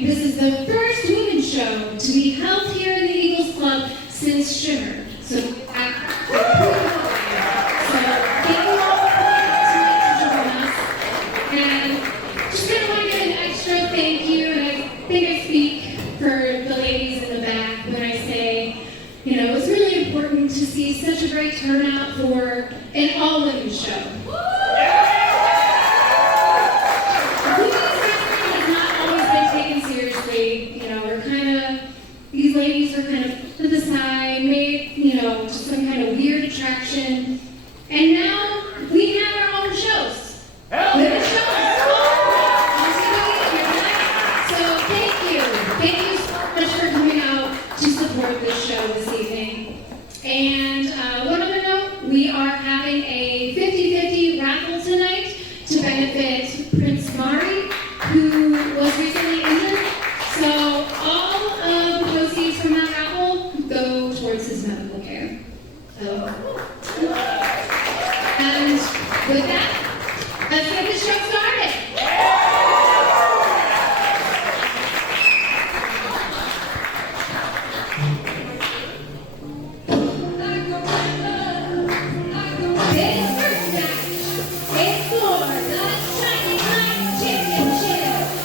This is the first women's show to be held here in the Eagles Club since Shimmer. So thank you all for coming out tonight to join us. And just kind of want to give an extra thank you, and I think I speak for the ladies in the back when I say, you know, it's really important to see such a great turnout for an all-women's show. These ladies were kind of to the side, made, you know, just some kind of weird attraction. And now we have our own shows. Women's shows. So thank you. Thank you so much for coming out to support this show this evening. And one other note, we are having a 50-50 raffle tonight to benefit Prince Mari, who was recently injured. So all of the proceeds from that raffle go towards his medical care. So, and with that, let's get this show started. This first match is for the Shining Light Championship.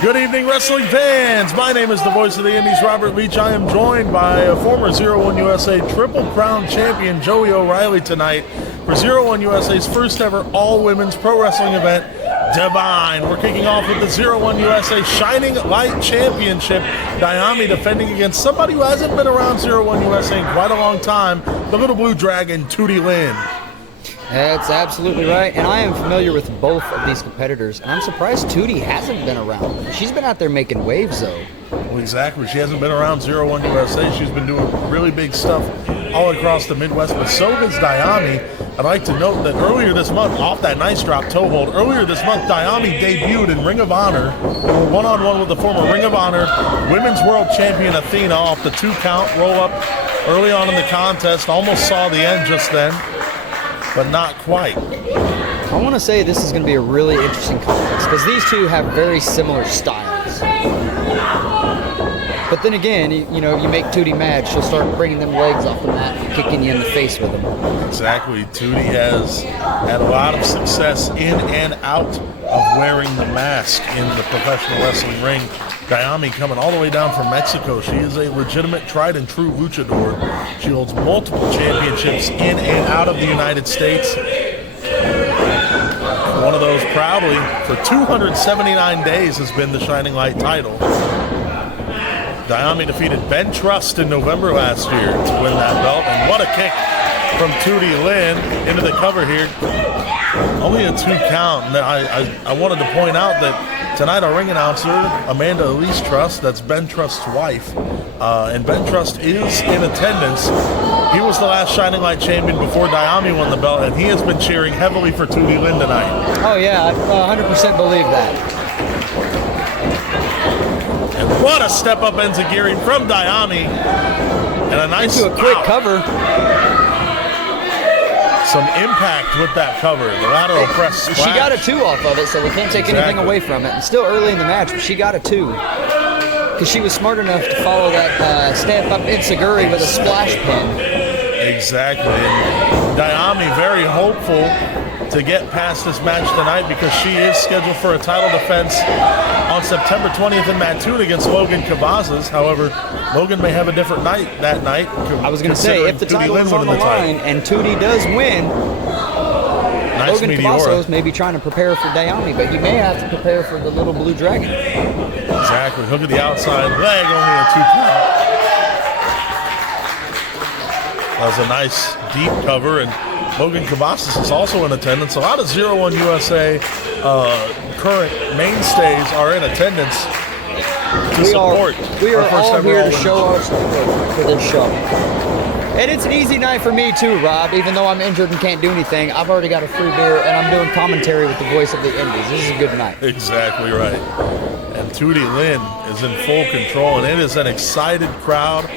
Good evening, wrestling fans. My name is the voice of the Indies, Robert Leach. I am joined by a former Zero1Usa Triple Crown champion, Joey O'Reilly, tonight for Zero1Usa's first ever all-women's pro wrestling event, Divine. We're kicking off with the Zero1Usa Shining Light Championship. Diami defending against somebody who hasn't been around Zero1Usa in quite a long time, the Little Blue Dragon, Tootie Lynn. That's absolutely right, and I am familiar with both of these competitors, and I'm surprised Tootie hasn't been around. She's been out there making waves, though. Well, exactly. She hasn't been around Zero1Usa. She's been doing really big stuff all across the Midwest, but so does Dayami. I'd like to note that earlier this month, off that nice drop toe hold, earlier this month, Dayami debuted in Ring of Honor, one-on-one with the former Ring of Honor Women's World Champion Athena off the 2-count roll-up early on in the contest. Almost saw the end just then, but not quite. I want to say this is going to be a really interesting contest because these two have very similar styles. But then again, you know, if you make Tootie mad, she'll start bringing them legs off the mat and kicking you in the face with them. Exactly. Tootie has had a lot of success in and out of wearing the mask in the professional wrestling ring. Dayami coming all the way down from Mexico. She is a legitimate, tried and true luchador. She holds multiple championships in and out of the United States. One of those proudly for 279 days has been the Shining Light title. Dayami defeated Ben Trust in November last year to win that belt. And what a kick from Tootie Lynn into the cover here. Only a 2-count. And I wanted to point out that tonight our ring announcer, Amanda Elise Trust, that's Ben Trust's wife, and Ben Trust is in attendance. He was the last Shining Light champion before Dayami won the belt, and he has been cheering heavily for Tootie Lynn tonight. Oh yeah, I 100% believe that. And what a step-up enziguri from Dayami. And a nice Into a quick cover. Some impact with that cover. The lateral press splash. She got a 2 off of it, so we can't take anything away from it. And still early in the match, but she got a 2. Because she was smart enough to follow that step-up enziguri with a splash pin. Exactly. And Dayami very hopeful to get past this match tonight because she is scheduled for a title defense on September 20th in Mattoon against Logan Cavazos. However, Logan may have a different night that night. I was going to say, if the title is on the line and Tootie does win, Logan Cavazos may be trying to prepare for Dayami, but he may have to prepare for the little blue dragon. Exactly. Hook of the outside leg, only a 2-count. That was a nice deep cover, and Logan Cavazos is also in attendance. A lot of Zero1Usa current mainstays are in attendance to support. We are all here to show our support for this show. And it's an easy night for me too, Rob. Even though I'm injured and can't do anything, I've already got a free beer, and I'm doing commentary with the voice of the Indies. This is a good night. Exactly right. And Tootie Lynn is in full control, and it is an excited crowd.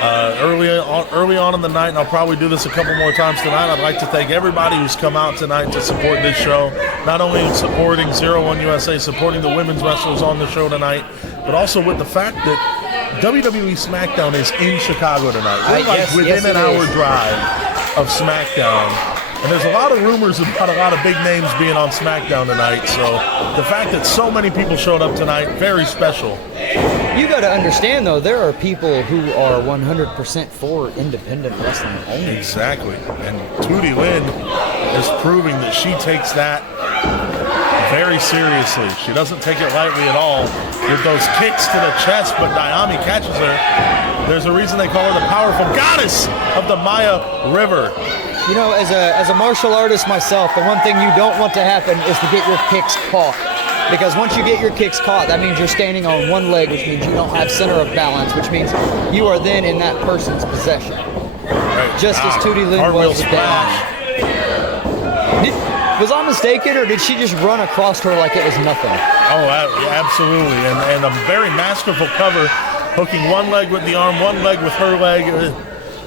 Early on in the night, and I'll probably do this a couple more times tonight, I'd like to thank everybody who's come out tonight to support this show. Not only supporting Zero1Usa, supporting the women's wrestlers on the show tonight, but also with the fact that WWE SmackDown is in Chicago tonight. We're within an hour drive of SmackDown. And there's a lot of rumors about a lot of big names being on SmackDown tonight. So the fact that so many people showed up tonight, very special. You got to understand, though, there are people who are 100% for independent wrestling only. Exactly. And Tootie Lynn is proving that she takes that very seriously. She doesn't take it lightly at all with those kicks to the chest, but Dayami catches her. There's a reason they call her the powerful goddess of the Maya River. You know, as a martial artist myself, the one thing you don't want to happen is to get your kicks caught. Because once you get your kicks caught, that means you're standing on one leg, which means you don't have center of balance, which means you are then in that person's possession. Right. Just as Tootie Lynn was with Dayami. Was I mistaken, or did she just run across her like it was nothing? Oh, absolutely. And a very masterful cover, hooking one leg with the arm, one leg with her leg.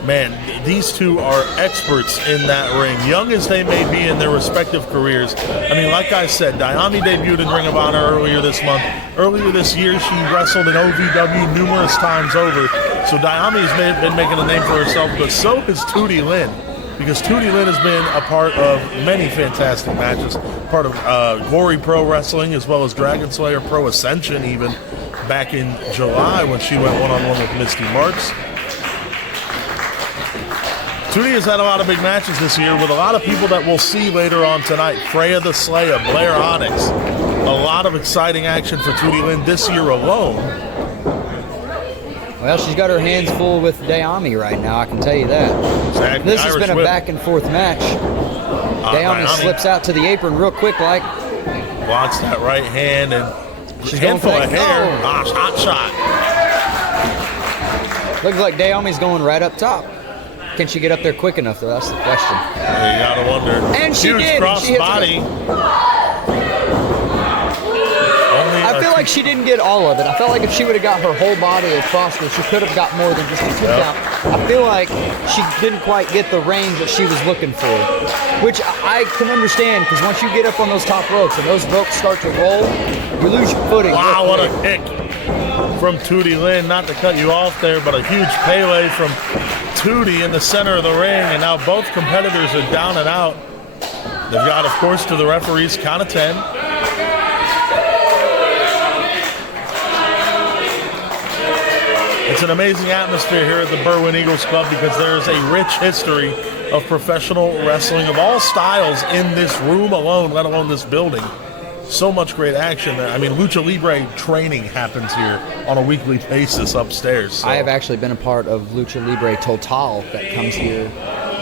Man, these two are experts in that ring, young as they may be in their respective careers. I mean, like I said, Dayami debuted in Ring of Honor earlier this month. Earlier this year, she wrestled in OVW numerous times over. So Dayami has been making a name for herself, but so has Tootie Lynn, because Tootie Lynn has been a part of many fantastic matches, part of Glory Pro Wrestling, as well as Dragon Slayer Pro Ascension, even back in July when she went one-on-one with Misty Marks. Tootie has had a lot of big matches this year with a lot of people that we'll see later on tonight. Freya the Slayer, Blair Onyx. A lot of exciting action for Tootie Lynn this year alone. Well, she's got her hands full with Dayami right now, I can tell you that. Exactly. This has been a back and forth match. Dayami slips out to the apron real quick like. Blocks that right hand and she's handful going of hair. Oh, hot shot. Looks like Dayami's going right up top. Can she get up there quick enough, though? That's the question. You gotta wonder. And she Huge did. cross She hits body. I feel like she didn't get all of it. I felt like if she would have got her whole body across her, she could have got more than just a 2 count. I feel like she didn't quite get the range that she was looking for, which I can understand, because once you get up on those top ropes and those ropes start to roll, you lose your footing. Wow, what a kick from Tootie Lynn. Not to cut you off there, but a huge Pele from Tootie in the center of the ring, and now both competitors are down and out. They've got, of course, to the referee's count of 10. It's an amazing atmosphere here at the Berwyn Eagles Club because there is a rich history of professional wrestling of all styles in this room alone, let alone this building. So much great action there. I mean, Lucha Libre training happens here on a weekly basis upstairs. So. I have actually been a part of Lucha Libre Total that comes here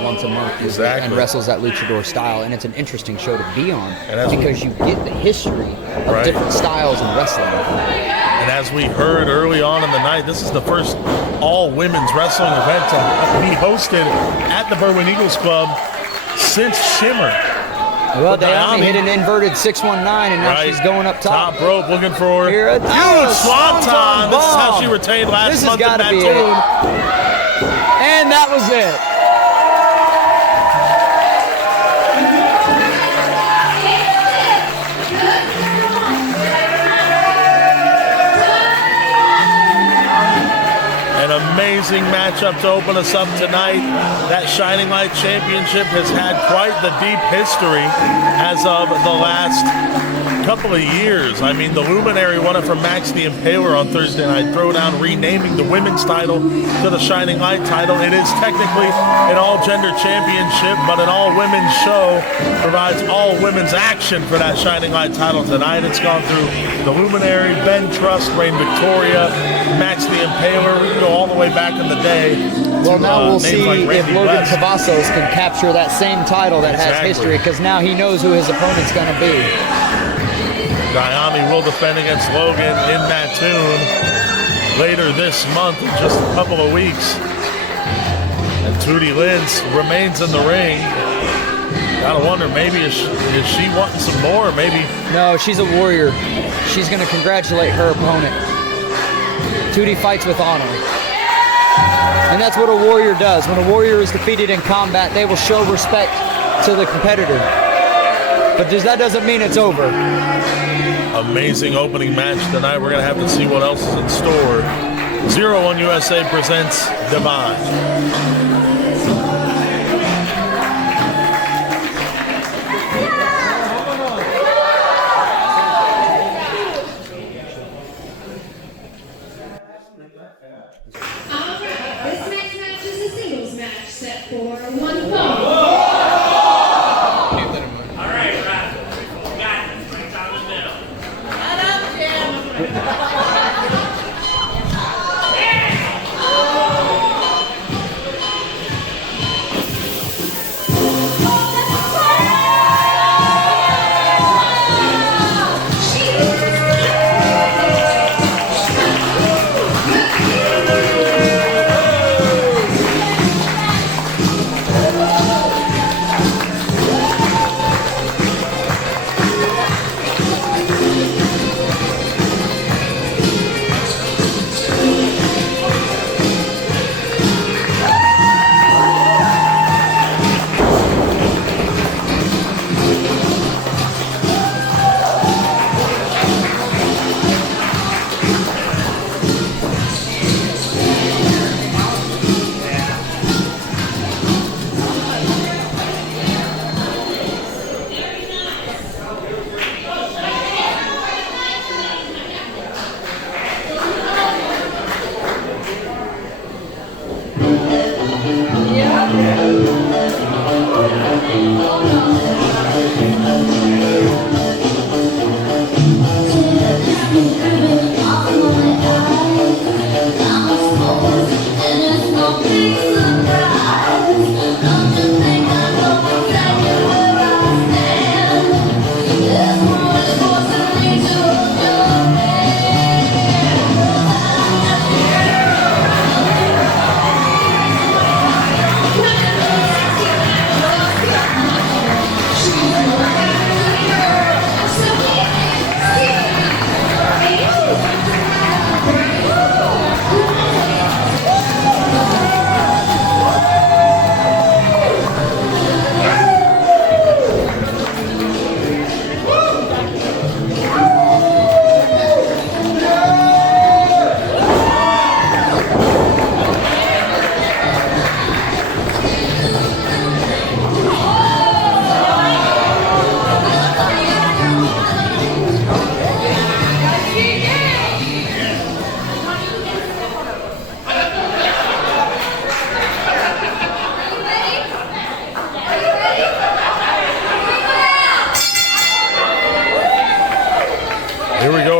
once a month and wrestles that luchador style, and it's an interesting show to be on because you get the history of different styles in wrestling. And as we heard early on in the night, this is the first all-women's wrestling event to be hosted at the Berwyn Eagles Club since Shimmer. Well, Diami hit an inverted 619, and now she's going up top. Top rope, looking for a huge swanton. This is how she retained last month in Mattoon. And that was it. Amazing matchup to open us up tonight. That Shining Light Championship has had quite the deep history as of the last couple of years. I mean, the Luminary won it from Max the Impaler on Thursday night. Throwdown renaming the women's title to the Shining Light title. It is technically an all-gender championship, but an all-women's show provides all-women's action for that Shining Light title tonight. It's gone through the Luminary, Ben Trust, Reign Victoria, Max the Impaler. We can go all the way back in the day. Well, now we'll see if Logan Cavazos can capture that same title that has history, because now he knows who his opponent's going to be. Diami will defend against Logan in Mattoon later this month, in just a couple of weeks. And Tootie Lynn remains in the ring. Gotta wonder, maybe is she wanting some more? Maybe. No, she's a warrior. She's going to congratulate her opponent. Tootie fights with honor. And that's what a warrior does. When a warrior is defeated in combat, they will show respect to the competitor. But that doesn't mean it's over. Amazing opening match tonight. We're going to have to see what else is in store. 01USA presents Divine.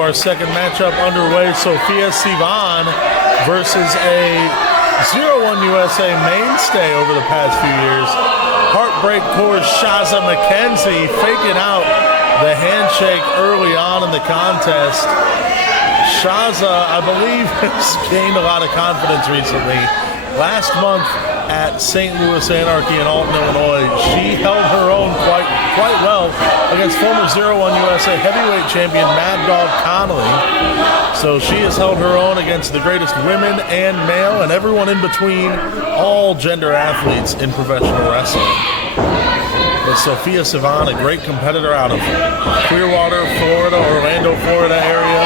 our second matchup underway. Sophia Sivan versus a Zero1Usa mainstay over the past few years. Heartbreak Core Shaza McKenzie faking out the handshake early on in the contest. Shaza, I believe, has gained a lot of confidence recently. Last month at St. Louis Anarchy in Alton, Illinois, she held her own quite well against former Zero1Usa heavyweight champion Mad Dog Connolly. So she has held her own against the greatest women and male and everyone in between, all gender athletes in professional wrestling. But Sophia Sivan, a great competitor out of Clearwater, Florida, Orlando, Florida area.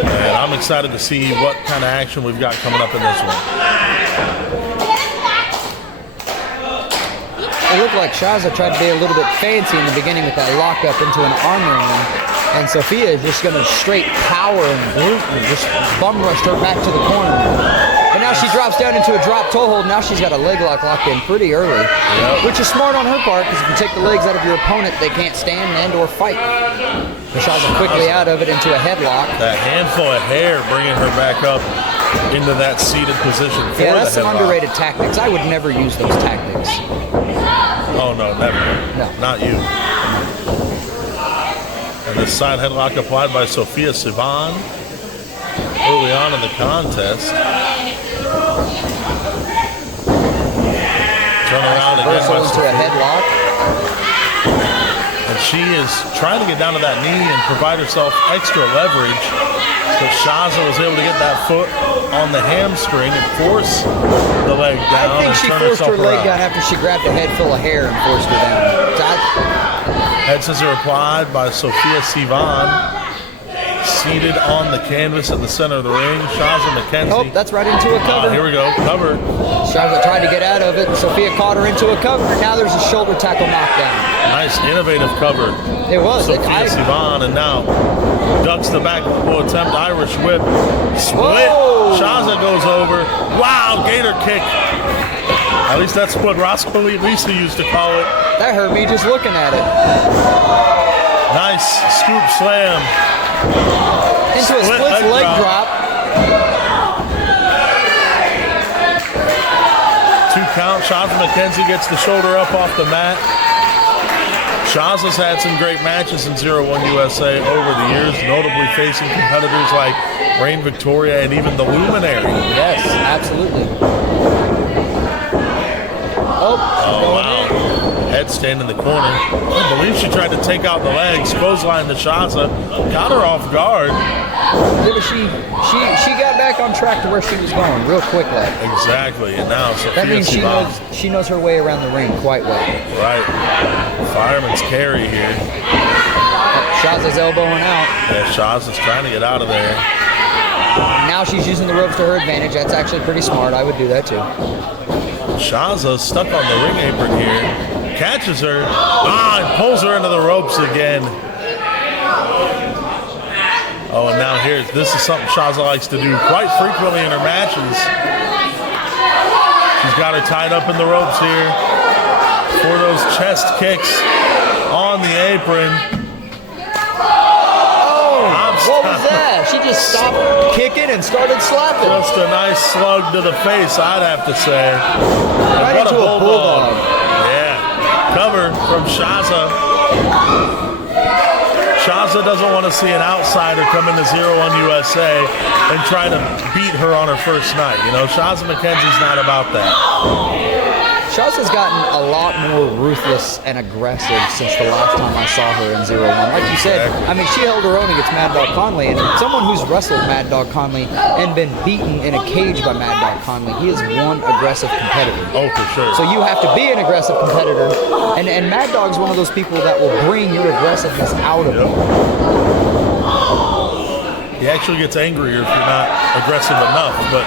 And I'm excited to see what kind of action we've got coming up in this one. It looked like Shaza tried to be a little bit fancy in the beginning with that lockup into an arm wring, and Sophia is just going to straight power and brute and just bum rushed her back to the corner. But now she drops down into a drop toe hold. Now she's got a leg lock locked in pretty early, which is smart on her part, because if you take the legs out of your opponent, they can't stand and or fight. Shaza quickly out of it into a headlock. That handful of hair bringing her back up into that seated position for yeah, that's the some headlock. underrated tactics. I would never use those tactics. Oh, no, never. No. Not you. And this side headlock applied by Sophia Sivan early on in the contest. Turn around again. Reversal into a headlock. And she is trying to get down to that knee and provide herself extra leverage. But Shaza was able to get that foot on the hamstring and force the leg down. I think she forced her leg down after she grabbed a head full of hair and forced her down. Head scissor applied by Sophia Sivan. Seated on the canvas at the center of the ring. Shaza McKenzie. Oh, that's right into a cover. Here we go. Cover. Shaza tried to get out of it. Sophia caught her into a cover. Now there's a shoulder tackle knockdown. Nice, innovative cover. It was. Sophia Sivan, and now ducks the back elbow attempt. Irish whip. Split. Whoa. Shaza goes over. Wow, gator kick. At least that's what Roscoe Lisa used to call it. That hurt me just looking at it. Nice scoop slam. Into a split leg drop. 2 count. Shaza McKenzie gets the shoulder up off the mat. Shaza's had some great matches in Zero1Usa over the years, notably facing competitors like Reign Victoria and even the Luminary. Yes, absolutely. Oh, wow. Headstand in the corner. I believe she tried to take out the legs, clothesline to Shaza, got her off guard. Yeah, but she got back on track to where she was going real quick. Exactly, and now Sophia that means Sivan. she knows her way around the ring quite well. Right. Fireman's carry here. Shaza's elbowing out. Yeah, Shaza's trying to get out of there. Now she's using the ropes to her advantage. That's actually pretty smart. I would do that too. Shaza's stuck on the ring apron here. Catches her. And pulls her into the ropes again. Oh, and now this is something Shaza likes to do quite frequently in her matches. She's got her tied up in the ropes here for those chest kicks on the apron. What was that? She just stopped kicking and started slapping. Just a nice slug to the face, I'd have to say. Right into a bulldog. Yeah. Cover from Shaza. Shaza doesn't want to see an outsider come into Zero1Usa and try to beat her on her first night. You know, Shaza McKenzie's not about that. Shaza's gotten a lot more ruthless and aggressive since the last time I saw her in 0-1. Like you said, I mean, she held her own against Mad Dog Conley, and someone who's wrestled Mad Dog Conley and been beaten in a cage by Mad Dog Conley, he is one aggressive competitor. Oh, for sure. So you have to be an aggressive competitor, and Mad Dog's one of those people that will bring your aggressiveness out of you. He actually gets angrier if you're not aggressive enough, but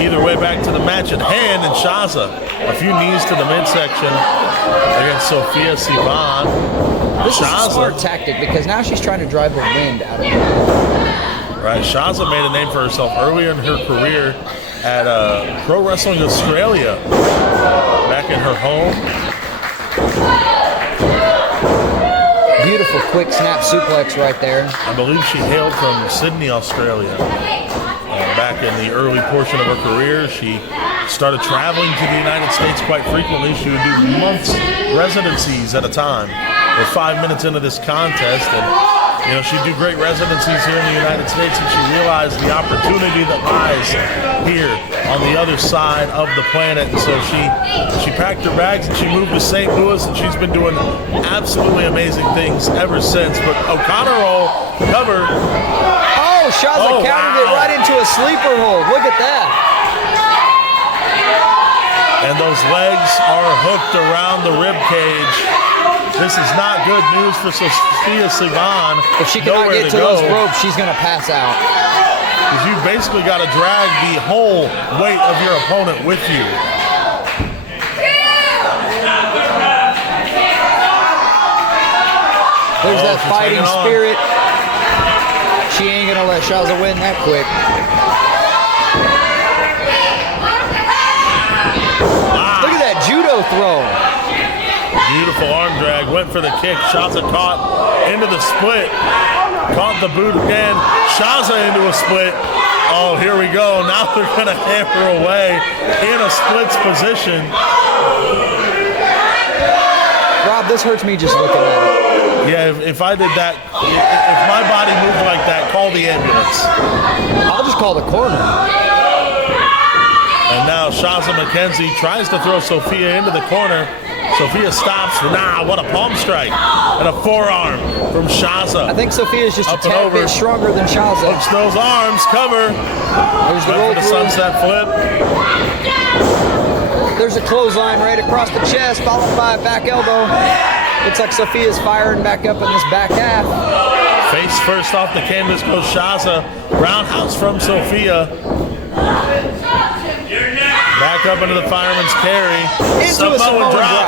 either way, back to the match at hand, and Shaza, a few knees to the midsection against Sophia Sivan. This is a smart tactic because now she's trying to drive the wind out of her. Right, Shaza made a name for herself earlier in her career at Pro Wrestling Australia, back in her home. beautiful quick snap suplex right there. I believe she hailed from Sydney, Australia. Back in the early portion of her career, she started traveling to the United States quite frequently. She would do months residencies at a time. We're 5 minutes into this contest, and she'd do great residencies here in the United States, and she realized the opportunity that lies here on the other side of the planet. And so she packed her bags and she moved to St. Louis, and she's been doing absolutely amazing things ever since. But O'Connor roll cover. Oh, Shaza countered it right into a sleeper hold. Look at that. And those legs are hooked around the rib cage. This is not good news for Sofia Sivan. If she cannot get to those ropes, she's going to pass out. Because you basically got to drag the whole weight of your opponent with you. There's that fighting spirit. She ain't going to let Shaza win that quick. Look at that judo throw. Beautiful arm drag, went for the kick. Shaza caught into the split. Caught the boot again. Shaza into a split. Oh, here we go. Now they're going to hammer away in a splits position. Rob, this hurts me just looking at it. Yeah, if I did that, if my body moved like that, call the ambulance. I'll just call the coroner. And now Shaza McKenzie tries to throw Sofia into the corner. Sofia stops. Nah, what a palm strike. And a forearm from Shaza. I think Sofia's just a tad bit stronger than Shaza. Hooks those arms, cover. There's the roll for the sunset flip. There's a clothesline right across the chest, followed by a back elbow. Looks like Sofia's firing back up in this back half. Face first off the canvas goes Shaza. Roundhouse from Sofia. Back up into the fireman's carry. Into a Samoan drop.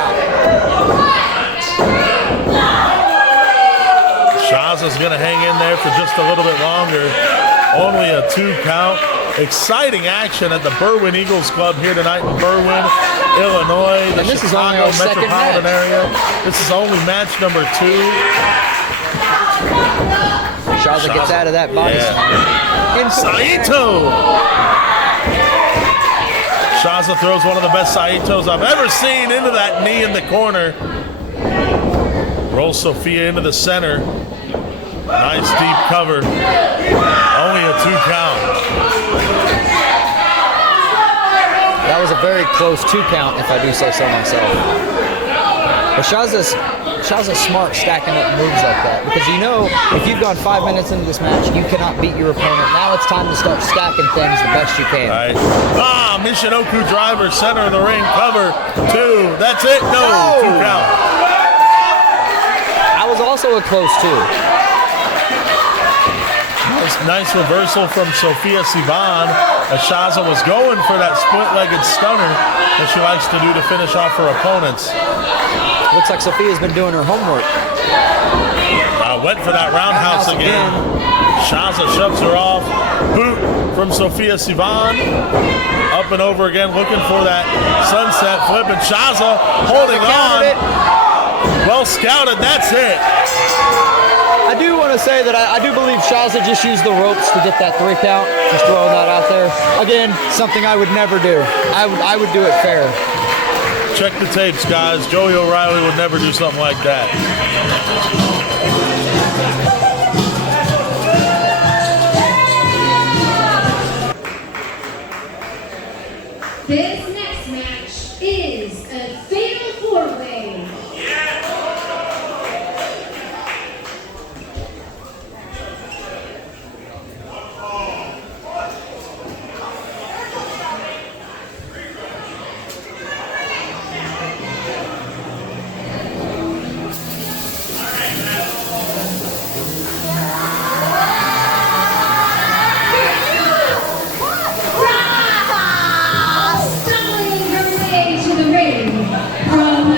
Shaza's going to hang in there for just a little bit longer. Only a 2 count. Exciting action at the Berwyn Eagles Club here tonight in Berwyn, Illinois, the Chicago metropolitan area. This is only match number 2. Shaza gets out of that body. Yeah. Saito! Shaza throws one of the best Saitos I've ever seen into that knee in the corner. Rolls Sofia into the center. Nice deep cover. Only a 2 count. That was a very close 2 count, if I do say so myself. But Shaza's smart stacking up moves like that, because if you've gone 5 minutes into this match, you cannot beat your opponent. Now it's time to start stacking things the best you can. Right. Michinoku driver, center of the ring, cover 2. That's it. No, 2 count. That was also a close 2. Nice reversal from Sofia Sivan as Shaza was going for that split-legged stunner that she likes to do to finish off her opponents. Looks like Sofia's been doing her homework. Went for that roundhouse again. Shaza shoves her off. Boot from Sofia Sivan. Up and over again, looking for that sunset flip, and Shaza holding on. Well scouted, that's it. I do want to say that I do believe Shaza just used the ropes to get that 3 count. Just throwing that out there. Again, something I would never do. I would do it fair. Check the tapes, guys. Joey O'Reilly would never do something like that. This next match is a fatal 4-way. Stumbling her way to the ring from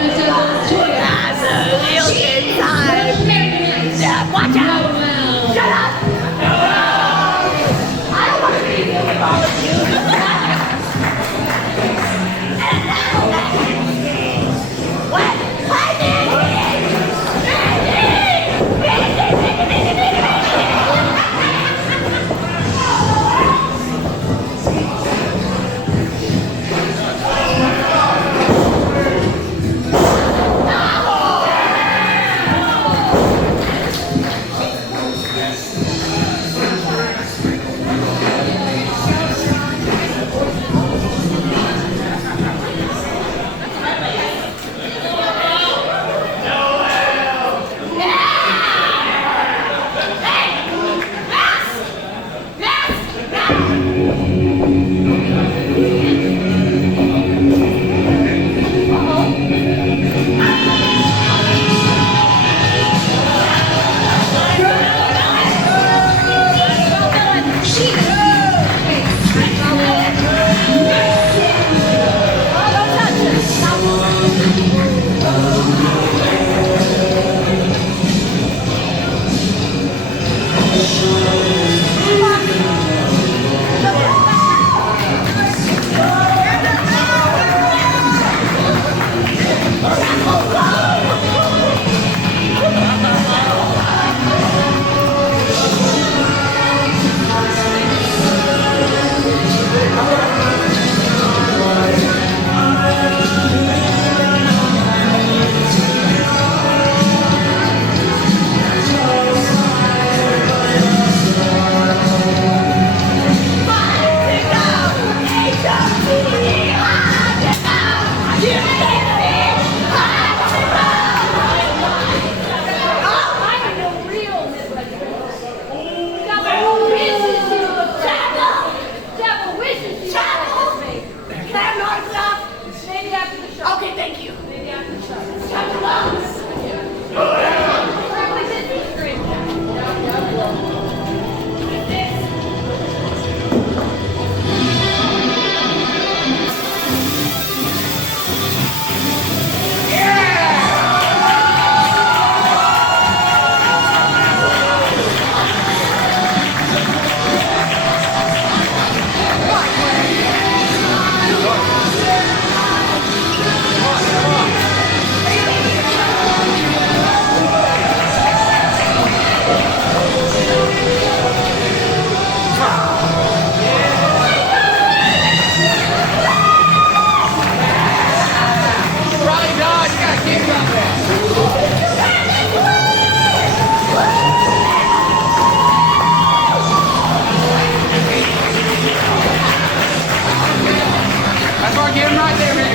get him right there, man.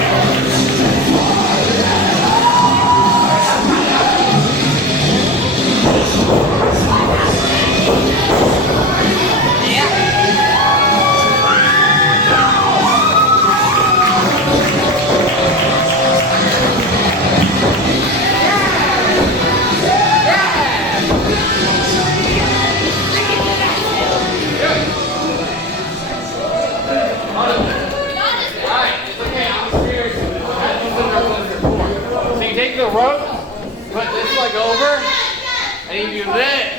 So you take the rope, put this leg over, and you do this.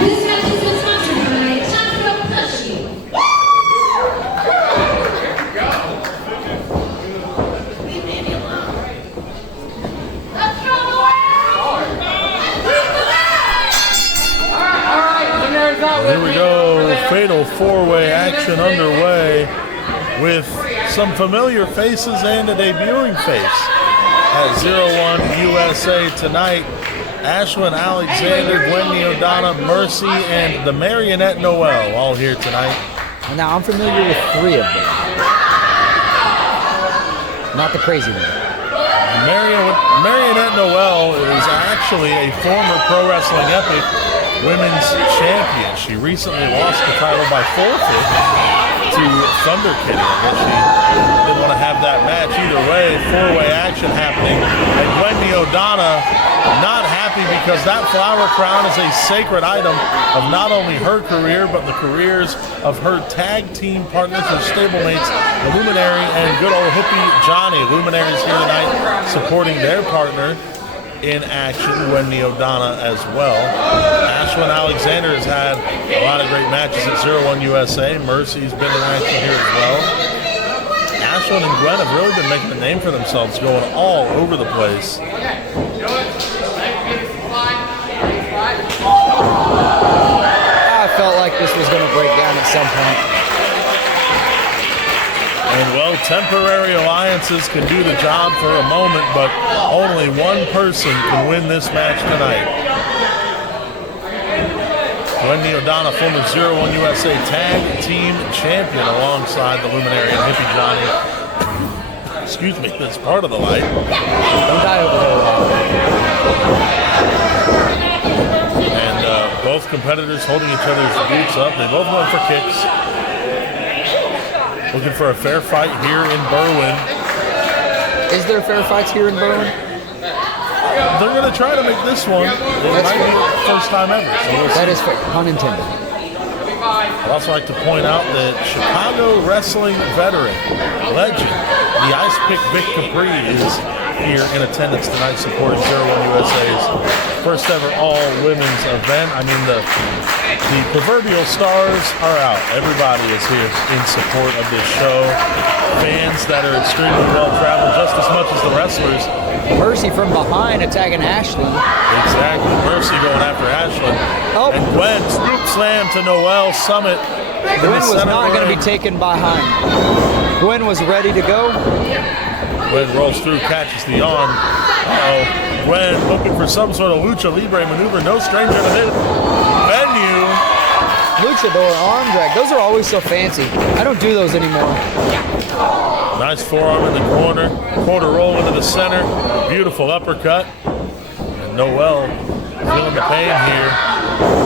This match has been sponsored by Taco Plushie. Here we go. Fatal four-way action underway with some familiar faces and a debuting face at 01 USA tonight. Ashlyn Alexander, Gwen O'Donnell, Mercy, and the Marionette Noel all here tonight. Now, I'm familiar with 3 of them. Not the crazy one. Marionette Noel is actually a former Pro Wrestling Epic women's champion. She recently lost the title by forfeit to Thunder Kitty. I guess she didn't want to have that match either way. Four-way action happening. And Gwen O'Donnell not happy because that flower crown is a sacred item of not only her career, but the careers of her tag team partners and stablemates, the Luminary and good old Hippie Johnny. Luminaries here tonight supporting their partner in action, Wendy O'Donnell as well. Ashlyn Alexander has had a lot of great matches at 01 USA. Mercy's been in action here as well. Ashlyn and Gwen have really been making a name for themselves, going all over the place. I felt like this was going to break down at some point. And well, temporary alliances can do the job for a moment, but only one person can win this match tonight. Wendy O'Donnell, former 01 USA Tag Team Champion, alongside the Luminary and Hippie Johnny. Excuse me, that's part of the light. Don't die over there. And both competitors holding each other's boots up. They both went for kicks. Looking for a fair fight here in Berwyn. Is there fair fights here in Berwyn? They're going to try to make this one. It might be the first time ever. So we'll That see. is fair, pun intended. I'd also like to point out that Chicago wrestling veteran, legend, the Ice Pick Vic Capri is here in attendance tonight supporting 01 USA's first ever all-women's event. I mean, the proverbial stars are out. Everybody is here in support of this show. Fans that are extremely well-traveled just as much as the wrestlers. Mercy from behind attacking Ashlyn. Exactly. Mercy going after Ashlyn. Oh. And Gwen scoop slam to Noel Summit. Gwen was not going to be taken behind. Gwen was ready to go. Gwen rolls through, catches the arm. Uh-oh. Gwen looking for some sort of lucha libre maneuver. No stranger to this venue. Luchador arm drag. Those are always so fancy. I don't do those anymore. Nice forearm in the corner. Quarter roll into the center. Beautiful uppercut. And Noel feeling the pain here.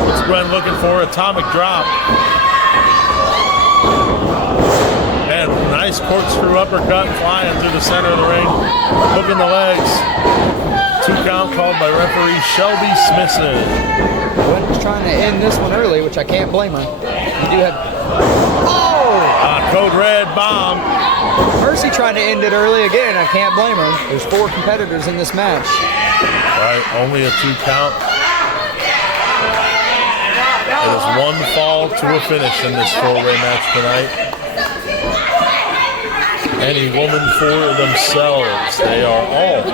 What's Gwen looking for? Atomic drop. And nice corkscrew uppercut flying through the center of the ring. Hooking the legs. 2 count referee Shelby Smithson. Gwen was trying to end this one early, which I can't blame her. You do have... Oh! Code Red bomb. Mercy trying to end it early again. I can't blame her. There's 4 competitors in this match. Right, only a 2 count. It is 1 fall to a finish in this 4-way match tonight. Any woman for themselves. They are all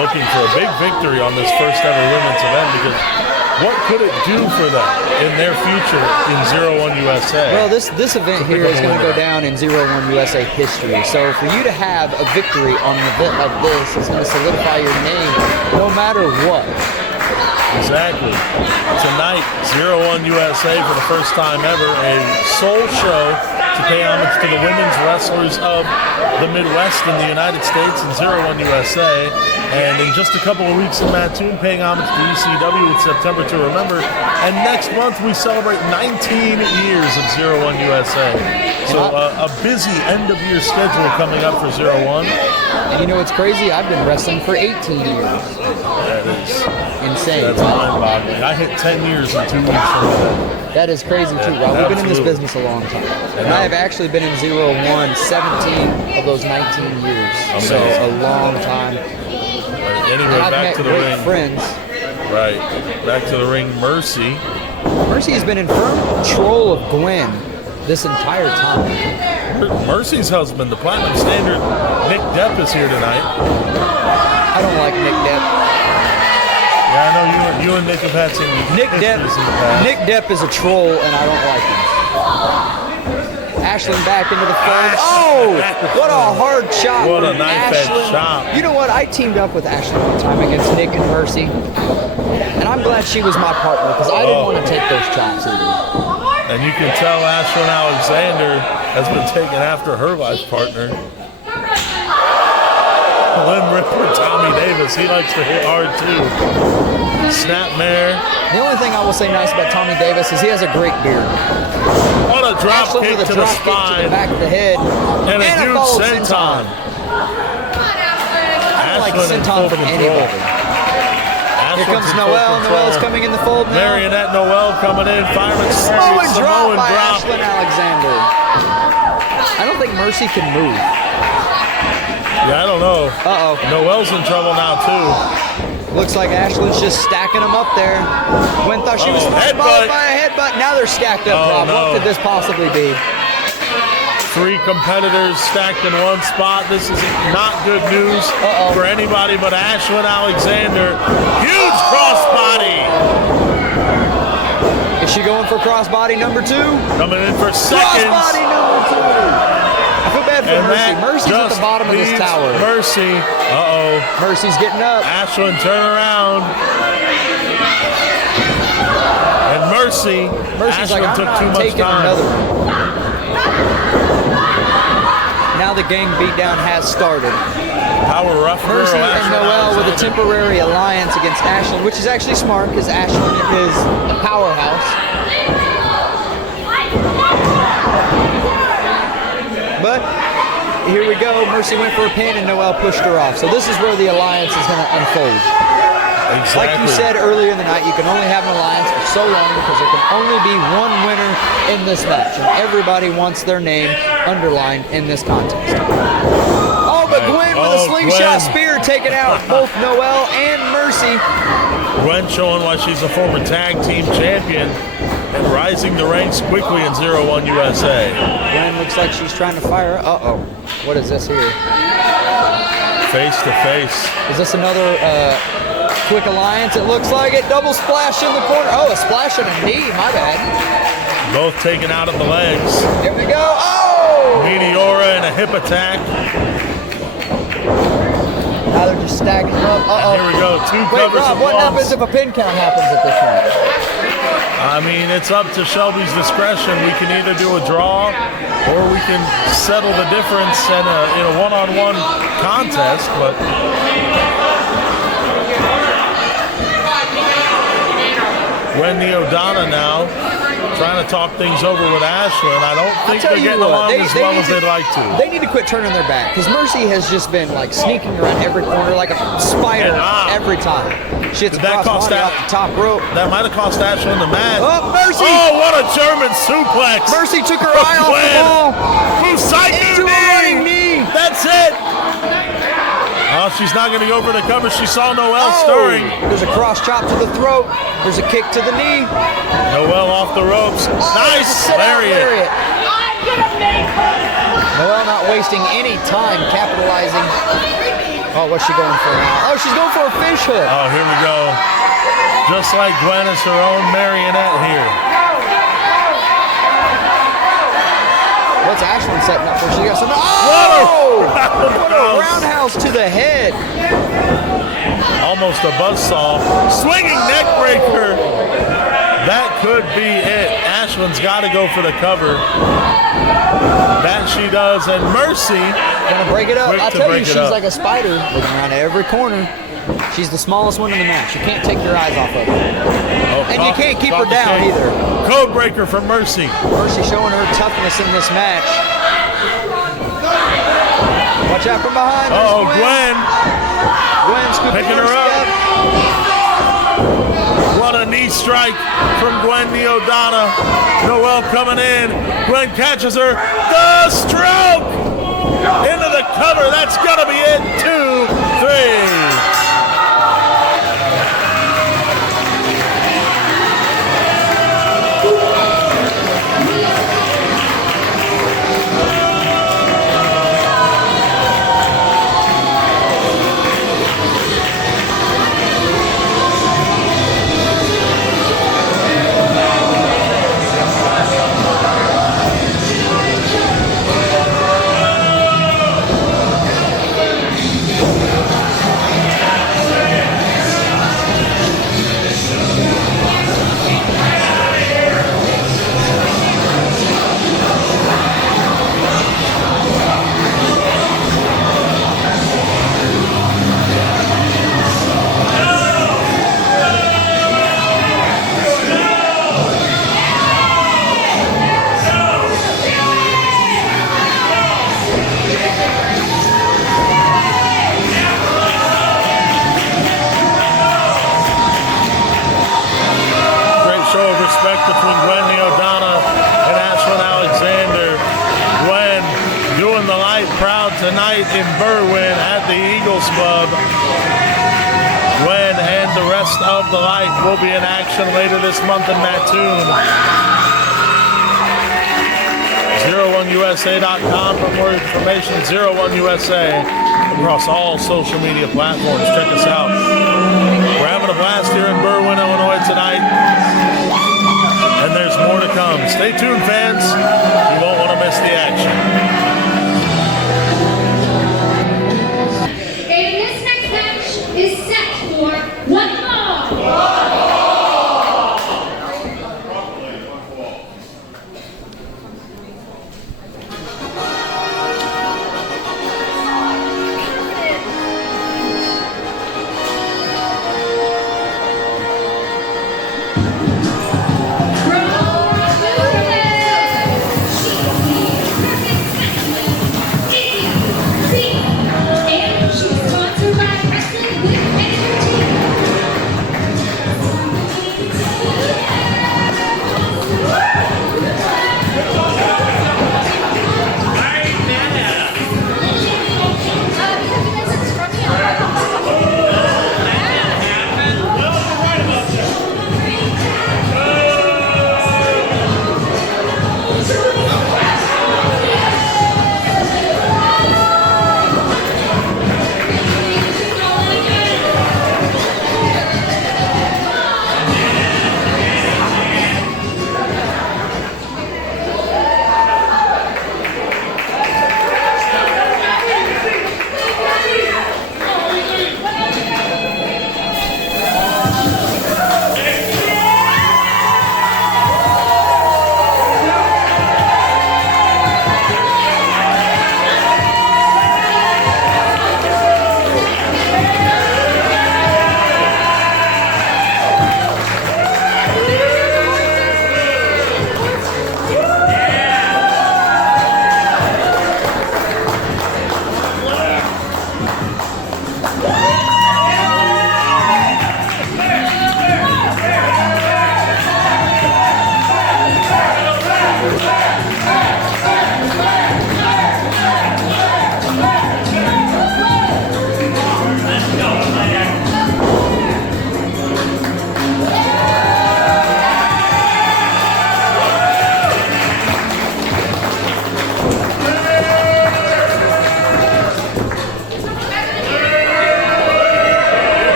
looking for a big victory on this first ever women's event, because what could it do for them in their future in Zero1Usa? Well, this event here is going to go down in Zero1Usa history. So for you to have a victory on an event like this is going to solidify your name no matter what. Exactly. Tonight, Zero1Usa for the first time ever, a sole show to pay homage to the women's wrestlers of the Midwest in the United States in Zero1Usa. And in just a couple of weeks in Mattoon, paying homage to ECW with September to Remember. And next month, we celebrate 19 years of Zero1Usa. So a busy end-of-year schedule coming up for Zero1. And you know what's crazy? I've been wrestling for 18 years. That is insane. That's mind-boggling. I hit 10 years in 2 weeks from today. That is crazy too, Rob. We've been in this business a long time. And I have actually been in Zero1 17 of those 19 years. Amazing. So a long time. Anyway, back to the ring. Friends. Right. Back to the ring, Mercy. Mercy has been in firm control of Gwen this entire time. Mercy's husband, the Platinum Standard, Nick Depp, is here tonight. I don't like Nick Depp. Yeah, I know you and Nick have had some Nick Depp is a troll, and I don't like him. Ashlyn back into the front. Oh, what a hard shot. What a knife-edge shot. You know what? I teamed up with Ashlyn one time against Nick and Mercy. And I'm glad she was my partner, because I didn't want to take those chops either. And you can tell Ashlyn Alexander has been taken after her life partner. Limb Ripper Tommy Davis, he likes to hit hard too. Snapmare. The only thing I will say nice about Tommy Davis is he has a great beard. What a drop kick to the spine. To the back of the head. And a huge senton. I don't like senton from anybody. Here comes Noelle. Noelle's coming in the fold now. Marionette Noelle coming in, firing Samoan drop by Ashlyn Alexander. I don't think Mercy can move. Yeah, I don't know. Uh-oh. Noelle's in trouble now, too. Looks like Ashlyn's just stacking them up there. Gwen thought she was followed by a headbutt. Now they're stacked up, Rob. No. What could this possibly be? 3 competitors stacked in one spot. This is not good news for anybody but Ashlyn Alexander. Huge crossbody. Is she going for crossbody number 2? Coming in for seconds. Crossbody number 2. I feel bad for Mercy. Mercy's at the bottom of this tower. Mercy. Mercy's getting up. Ashlyn, turn around. And Mercy's Ashlyn like, took too much time. Another one. Now the gang beatdown has started. Power rough Mercy and Noelle with a temporary alliance against Ashlyn, which is actually smart because Ashlyn is a powerhouse. But here we go. Mercy went for a pin and Noelle pushed her off. So this is where the alliance is going to unfold. Exactly. Like you said earlier in the night, you can only have an alliance for so long because there can only be one winner in this match. And everybody wants their name underlined in this contest. Oh, but Gwen with a slingshot spear taking out both Noelle and Mercy. Gwen showing why she's a former tag team champion and rising the ranks quickly in Zero1Usa. Gwen looks like she's trying to fire. Uh-oh. What is this here? Face to face. Is this another quick alliance? It looks like it. Double splash in the corner. Oh, a splash and a knee. My bad. Both taken out of the legs. Here we go. Oh! Meteora and a hip attack. Now they're just stacking them up. Uh-oh. Here we go. 2 Wait, covers Rob, of what lumps. happens if a pin count happens at this point? I mean, it's up to Shelby's discretion. We can either do a draw or we can settle the difference in a one-on-one contest, but Wendy O'Donnell now trying to talk things over with Ashlyn. I don't think they're getting along as well as they'd like to. They need to quit turning their back because Mercy has just been like sneaking around every corner like a spider every time. She hits that across Monty off the top rope. That might have cost Ashlyn the match. Oh, Mercy! Oh, what a German suplex! Mercy took her eye off the ball. Into a running knee. That's it. Oh, she's not going to go for the cover. She saw Noelle stirring. There's a cross chop to the throat. There's a kick to the knee. Noelle off the ropes. Nice lariat. I'm gonna make her. Noelle not wasting any time capitalizing. Oh, what's she going for now? Oh, she's going for a fish hook. Oh, here we go. Just like Gwen is her own marionette here. What's Ashlyn setting up for? She got something. Oh! What a roundhouse to the head. Almost a buzzsaw. Swinging neck breaker. That could be it. Ashlyn's got to go for the cover. That she does. And Mercy. Gonna break it up. I tell you, she's like a spider looking around every corner. She's the smallest one in the match. You can't take your eyes off of her. Oh, and you can't keep her down either. Code breaker for Mercy. Mercy showing her toughness in this match. Watch out from behind. Oh, Gwen. Gwen scooping picking her up. Step. What a knee strike from Gwen Neodana. Noelle coming in. Gwen catches her. The stroke. Into the cover. That's going to be it. 2, 3. Between Gwen Neodana and Ashlyn Alexander. Gwen doing the light proud tonight in Berwyn at the Eagles Club. Gwen and the rest of the light will be in action later this month in Mattoon. 01USA.com for more information. 01USA across all social media platforms. Check us out. We're having a blast here in Berwyn, Illinois tonight. And there's more to come. Stay tuned, fans. You won't want to miss the action. And this next match is set for one more.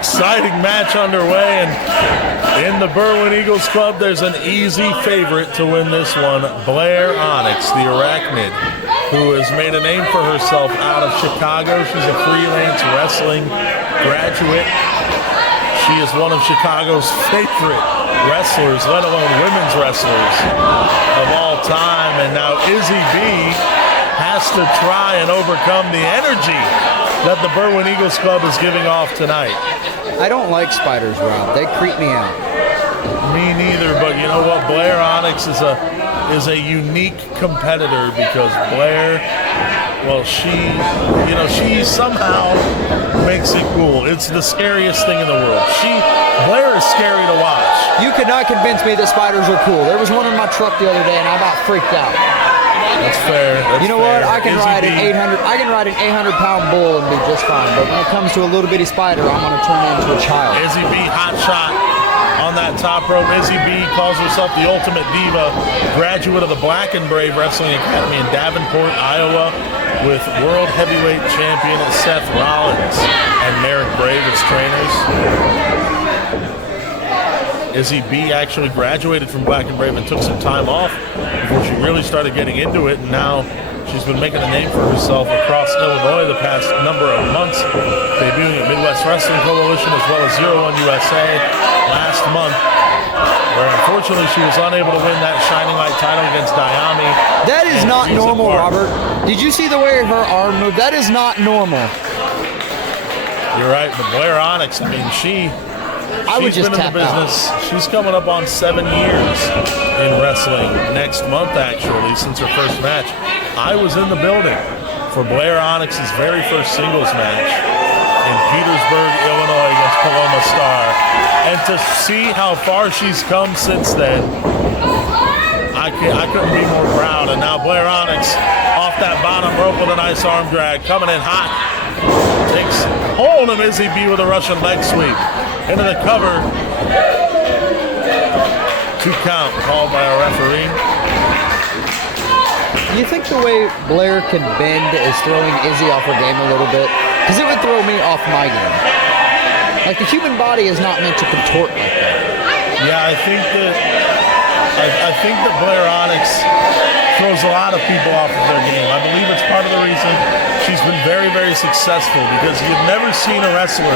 exciting match underway, and in the Berwyn Eagles Club, there's an easy favorite to win this one, Blair Onyx, the Arachnid, who has made a name for herself out of Chicago. She's a freelance wrestling graduate. She is one of Chicago's favorite wrestlers, let alone women's wrestlers of all time. And now Izzy B has to try and overcome the energy that the Berwyn Eagles Club is giving off tonight. I don't like spiders, Rob. They creep me out. Me neither, but you know what? Blair Onyx is a unique competitor because Blair, well, she somehow makes it cool. It's the scariest thing in the world. Blair is scary to watch. You could not convince me that spiders are cool. There was one in my truck the other day, and I about freaked out. That's fair. You know what? I can ride an 800-pound bull and be just fine. But when it comes to a little bitty spider, I'm going to turn into a child. Izzy B, hot shot on that top rope. Izzy B calls herself the Ultimate Diva, graduate of the Black and Brave Wrestling Academy in Davenport, Iowa, with World Heavyweight Champion Seth Rollins and Merrick Brave as trainers. Izzy B actually graduated from Black and Brave and took some time off before she really started getting into it, and now she's been making a name for herself across Illinois the past number of months, debuting at Midwest Wrestling Coalition as well as Zero1Usa last month, where unfortunately she was unable to win that Shining Light title against Diami. That is not normal, Robert. Did you see the way her arm moved? That is not normal. You're right, but Blair Onyx, I mean, she's been in the business. She's coming up on 7 years in wrestling next month, actually, since her first match. I was in the building for Blair Onyx's very first singles match in Petersburg, Illinois against Paloma Star. And to see how far she's come since then, I couldn't be more proud. And now Blair Onyx off that bottom rope with a nice arm drag, coming in hot. Takes hold of Izzy B with a Russian leg sweep. Into the cover. 2 count called by a referee. You think the way Blair can bend is throwing Izzy off her game a little bit? Because it would throw me off my game. Like, the human body is not meant to contort like that. Yeah, I think that Blair Onyx throws a lot of people off of their game. I believe it's part of the reason she's been very, very successful, because you've never seen a wrestler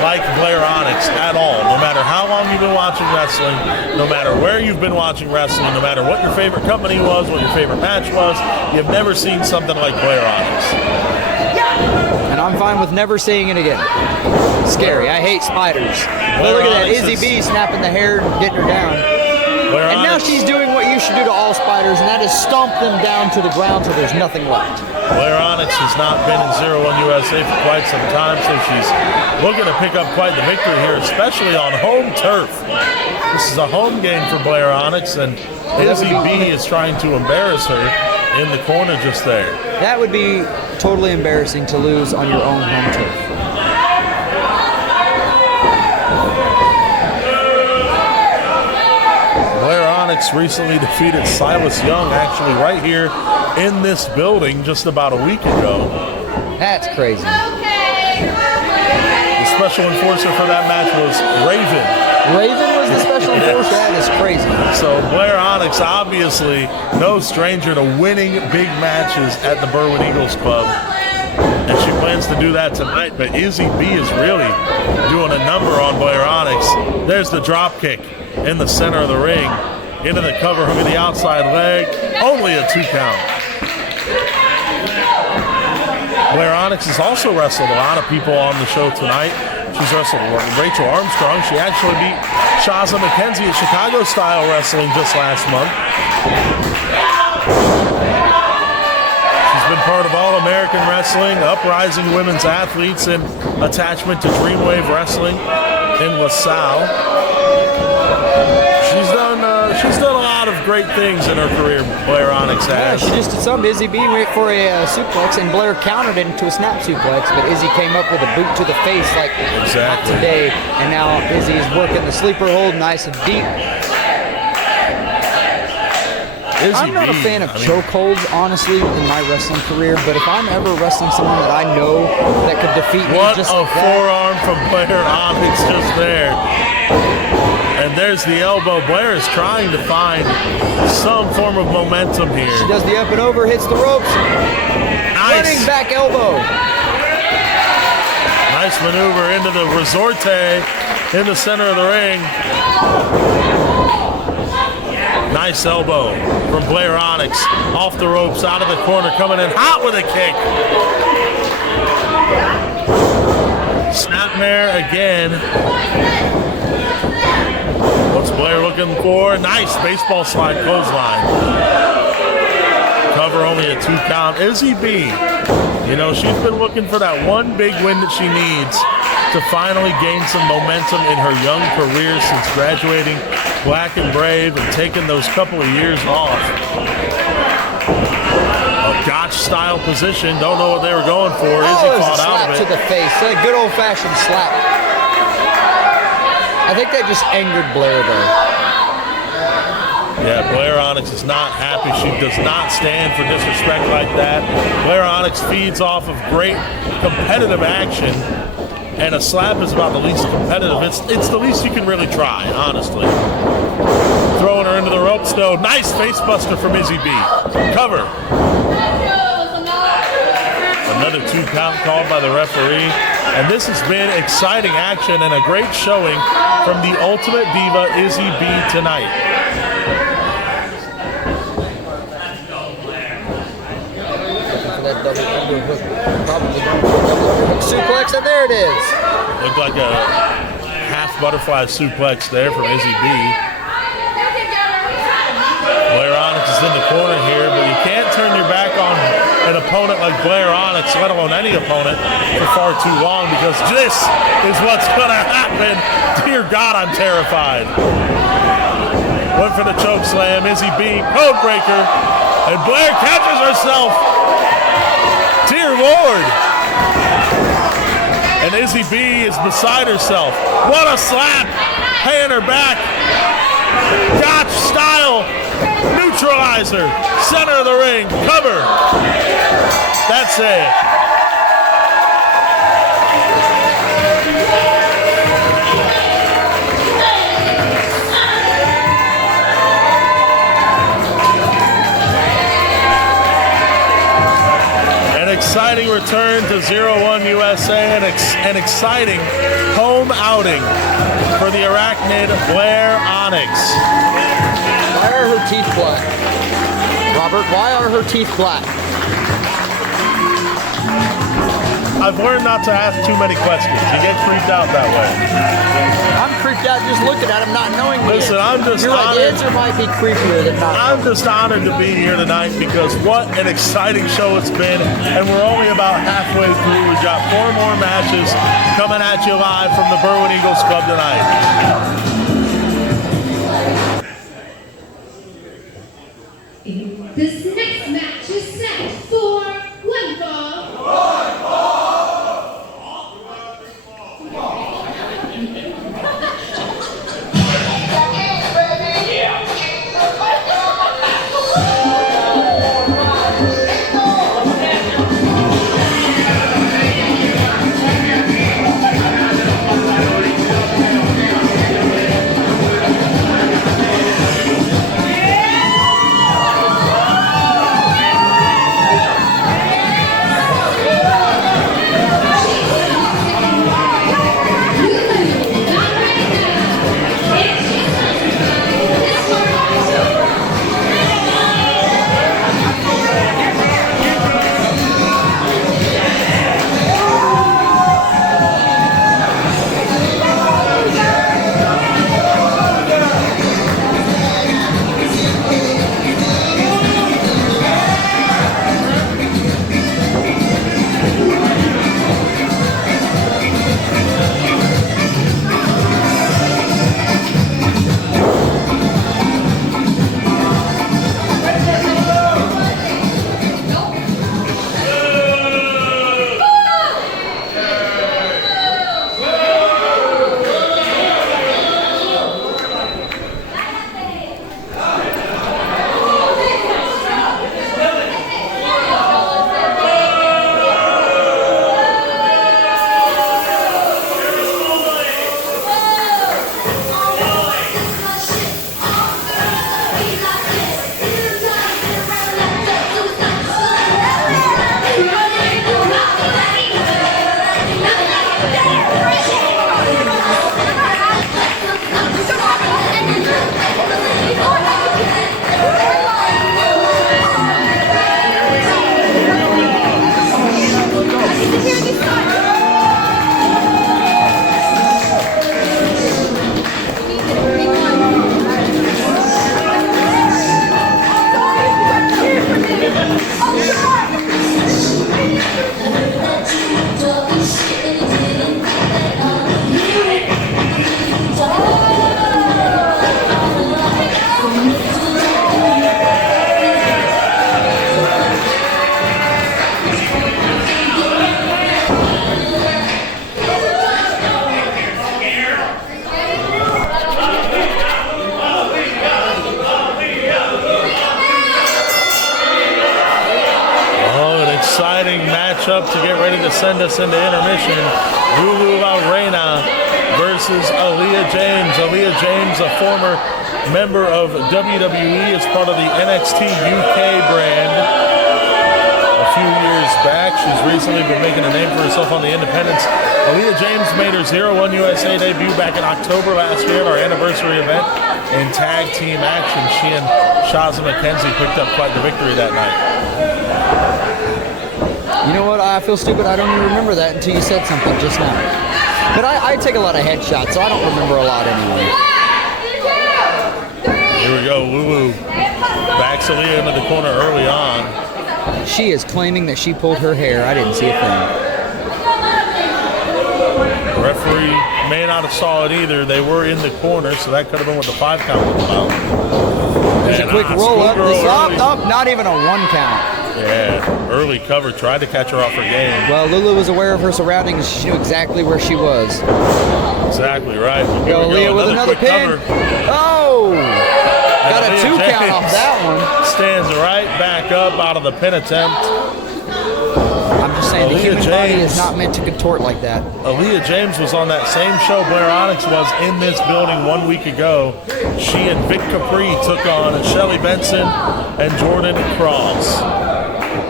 like Blair Onyx at all. No matter how long you've been watching wrestling, no matter where you've been watching wrestling, no matter what your favorite company was, what your favorite match was, you've never seen something like Blair Onyx. And I'm fine with never seeing it again. Scary. I hate spiders. But look at that. Izzy B snapping the hair and getting her down. And now she's doing what you should do to all spiders, and that is stomp them down to the ground till there's nothing left. Blair Onyx has not been in Zero1Usa for quite some time, so she's looking to pick up quite the victory here, especially on home turf. This is a home game for Blair Onyx, and Izzy B is trying to embarrass her in the corner just there. That would be totally embarrassing to lose on your own home turf. Blair Onyx recently defeated Silas Young, actually right here in this building just about a week ago. That's crazy. The special enforcer for that match was Raven. Raven was the special enforcer? That is crazy. So Blair Onyx, obviously no stranger to winning big matches at the Berwyn Eagles Club, and she plans to do that tonight. But Izzy B is really doing a number on Blair Onyx. There's the drop kick in the center of the ring, into the cover hook of the outside leg, only a 2 count. Blair Onyx has also wrestled a lot of people on the show tonight. She's wrestled Rachel Armstrong. She actually beat Shaza McKenzie at Chicago Style Wrestling just last month. She's been part of All American Wrestling, Uprising Women's Athletes, and attachment to Dreamwave Wrestling in LaSalle. She's done a lot of great things in her career, Blair Onyx has. Yeah, she just did some. Izzy B went for a suplex, and Blair countered it into a snap suplex, but Izzy came up with a boot to the face like not today, and now Izzy is working the sleeper hold nice and deep. I'm not a fan of chokeholds, honestly, in my wrestling career, but if I'm ever wrestling someone that I know that could defeat me What just a like that. forearm from Blair Onyx just there. And there's the elbow. Blair is trying to find some form of momentum here. She does the up and over, hits the ropes. Nice. Running back elbow. Nice maneuver into the resorte in the center of the ring. Nice elbow from Blair Onyx. Off the ropes, out of the corner, coming in hot with a kick. Snapmare again. What's Blair looking for? Nice baseball slide clothesline. Cover only a 2 count. Izzy B, you know, she's been looking for that one big win that she needs to finally gain some momentum in her young career since graduating Black and Brave and taking those couple of years off. A gotch style position. Don't know what they were going for. Izzy fought out of it. To the face. A good old fashioned slap. I think that just angered Blair though. Yeah, Blair Onyx is not happy. She does not stand for disrespect like that. Blair Onyx feeds off of great competitive action, and a slap is about the least competitive. It's the least you can really try, honestly. Throwing her into the ropes though. Nice face buster from Izzy B. Cover. Another 2 count called by the referee. And this has been exciting action and a great showing from the Ultimate Diva, Izzy B, tonight. That double underhook, probably going for a double underhook suplex, and there it is. Looked like a half butterfly suplex there from Izzy B. Blair Onyx is in the corner here, but you can't turn your back on an opponent like Blair Onyx, let alone any opponent, for far too long, because this is what's gonna happen. Dear God, I'm terrified. Went for the choke slam, Izzy B, code breaker, and Blair catches herself. Dear Lord. And Izzy B is beside herself. What a slap! Paying her back. Gotch style. Neutralizer. Center of the ring. Cover. That's it. Exciting return to 01USA and an exciting home outing for the Arachnid Blair Onyx. Why are her teeth black? Robert, why are her teeth black? I've learned not to ask too many questions. You get creeped out that way. I'm creeped out just looking at him, not knowing me. Listen, I'm just You're right, honored. the answer might be creepier than not. I'm just honored to be here tonight because what an exciting show it's been, and we're only about halfway through. We've got 4 more matches coming at you live from the Berwyn Eagles Club tonight. This next match is set for one fall. matchup to get ready to send us into intermission. Lulu Reina versus Aaliyah James. Aaliyah James, a former member of WWE, is part of the NXT UK brand. A few years back, she's recently been making a name for herself on the independents. Aaliyah James made her Zero1Usa debut back in October last year at our anniversary event in tag team action. She and Shaza McKenzie picked up quite the victory that night. You know what? I feel stupid. I don't even remember that until you said something just now. But I take a lot of headshots, so I don't remember a lot anyway. Here we go. Lulu backs Aaliyah into the corner early on. She is claiming that she pulled her hair. I didn't see a thing. The referee may not have saw it either. They were in the corner, so that could have been what the 5 count was about. There's a quick roll up. Not even a 1 count. Yeah, early cover. Tried to catch her off her game. Well, Lulu was aware of her surroundings. She knew exactly where she was. Exactly right. Go, Aaliyah with another pin. Cover. Oh! Got a 2 count James off that one. Stands right back up out of the pin attempt. I'm just saying, the human body is not meant to contort like that. Aaliyah James was on that same show Blair Onyx was in this building 1 week ago. She and Vic Capri took on Shelly Benson and Jordan Cross.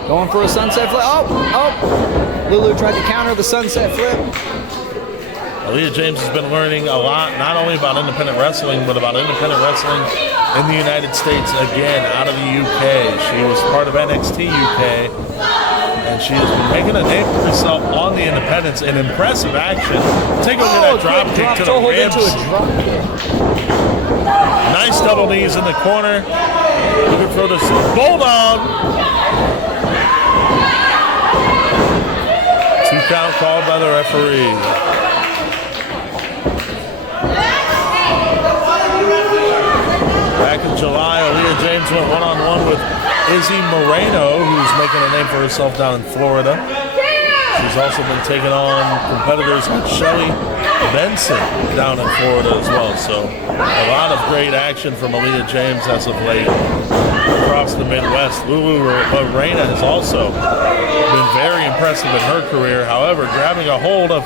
Going for a sunset flip. Oh! Lulu tried to counter the sunset flip. Aaliyah James has been learning a lot, not only about independent wrestling, but about independent wrestling in the United States, again, out of the UK. She was part of NXT UK, and she has been making a name for herself on the independents in impressive action. Take a look at that drop kick to the ribs. Nice double knees in the corner. Looking for the Bulldog. 2 count called by the referee. Back in July, Aaliyah James went one-on-one with Izzy Moreno, who's making a name for herself down in Florida. She's also been taking on competitors like Shelly Benson down in Florida as well. So a lot of great action from Aaliyah James as of late across the Midwest. Lulu Reina has also been very impressive in her career. However, grabbing a hold of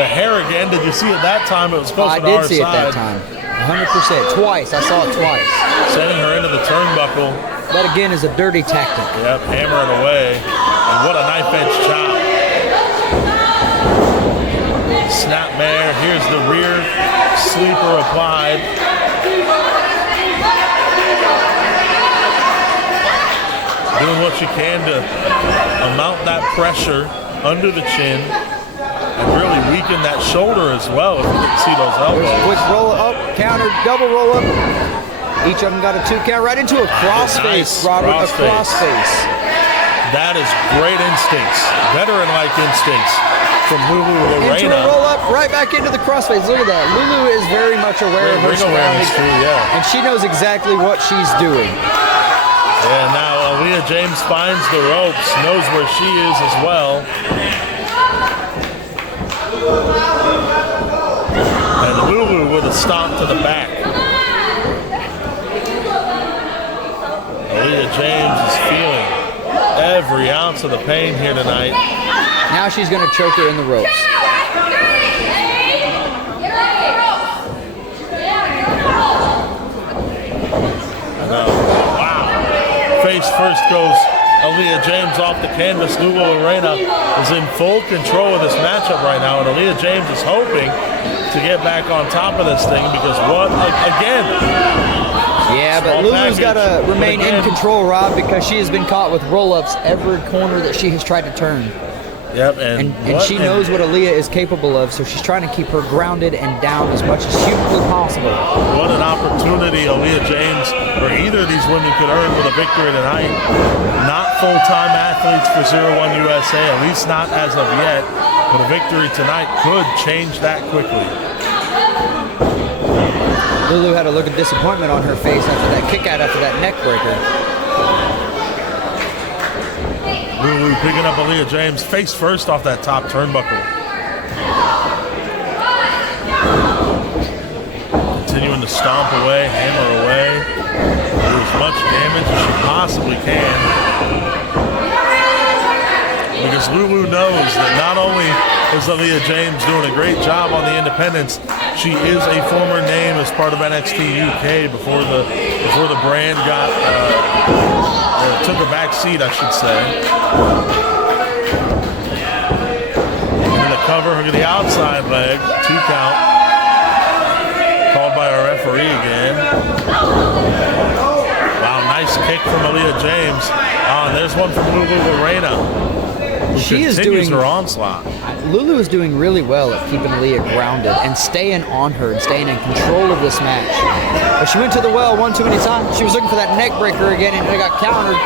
the hair again. Did you see it that time? It was closer to our side. I did see it that time. 100%. Twice. I saw it twice. Sending her into the turnbuckle. That again is a dirty tactic. Yep, hammer it away. And what a knife edge chop. Snapmare. Here's the rear sleeper applied. Doing what you can to amount that pressure under the chin and really weaken that shoulder as well if you can see those elbows. Quick roll up, counter, double roll up. Each of them got a 2 count right into a crossface, Robert, a crossface. That is great instincts, veteran-like instincts from Lulu Reina. Into a roll up, right back into the crossface. Look at that. Lulu is very much aware of her surroundings, and she knows exactly what she's doing. And now Aaliyah James finds the ropes, knows where she is as well. And Lulu with a stomp to the back. Aaliyah James is feeling every ounce of the pain here tonight. Now she's going to choke her in the ropes. Face first goes Aaliyah James off the canvas. Lulu Reina is in full control of this matchup right now, and Aaliyah James is hoping to get back on top of this thing because again. Yeah, but Lulu's got to remain in control, Rob, because she has been caught with roll-ups every corner that she has tried to turn. Yep, and she knows what Aaliyah is capable of, so she's trying to keep her grounded and down as much as humanly possible. What an opportunity Aaliyah James or either of these women could earn with a victory tonight. Not full-time athletes for Zero1Usa, at least not as of yet, but a victory tonight could change that quickly. Lulu had a look of disappointment on her face after that kick out, after that neck breaker. Lulu picking up Aaliyah James face first off that top turnbuckle. Continuing to stomp away, hammer away. Do as much damage as she possibly can. Looking because Lulu knows that not only is Aaliyah James doing a great job on the independents, she is a former name as part of NXT UK before the brand got took a back seat, I should say. And the cover, look at the outside leg, 2 count, called by our referee again. Wow, nice kick from Aaliyah James. And there's one from Lulu Lorena. She is continues doing her onslaught. Lulu is doing really well at keeping Aaliyah grounded and staying on her and staying in control of this match. But she went to the well one too many times. She was looking for that neck breaker again and it got countered.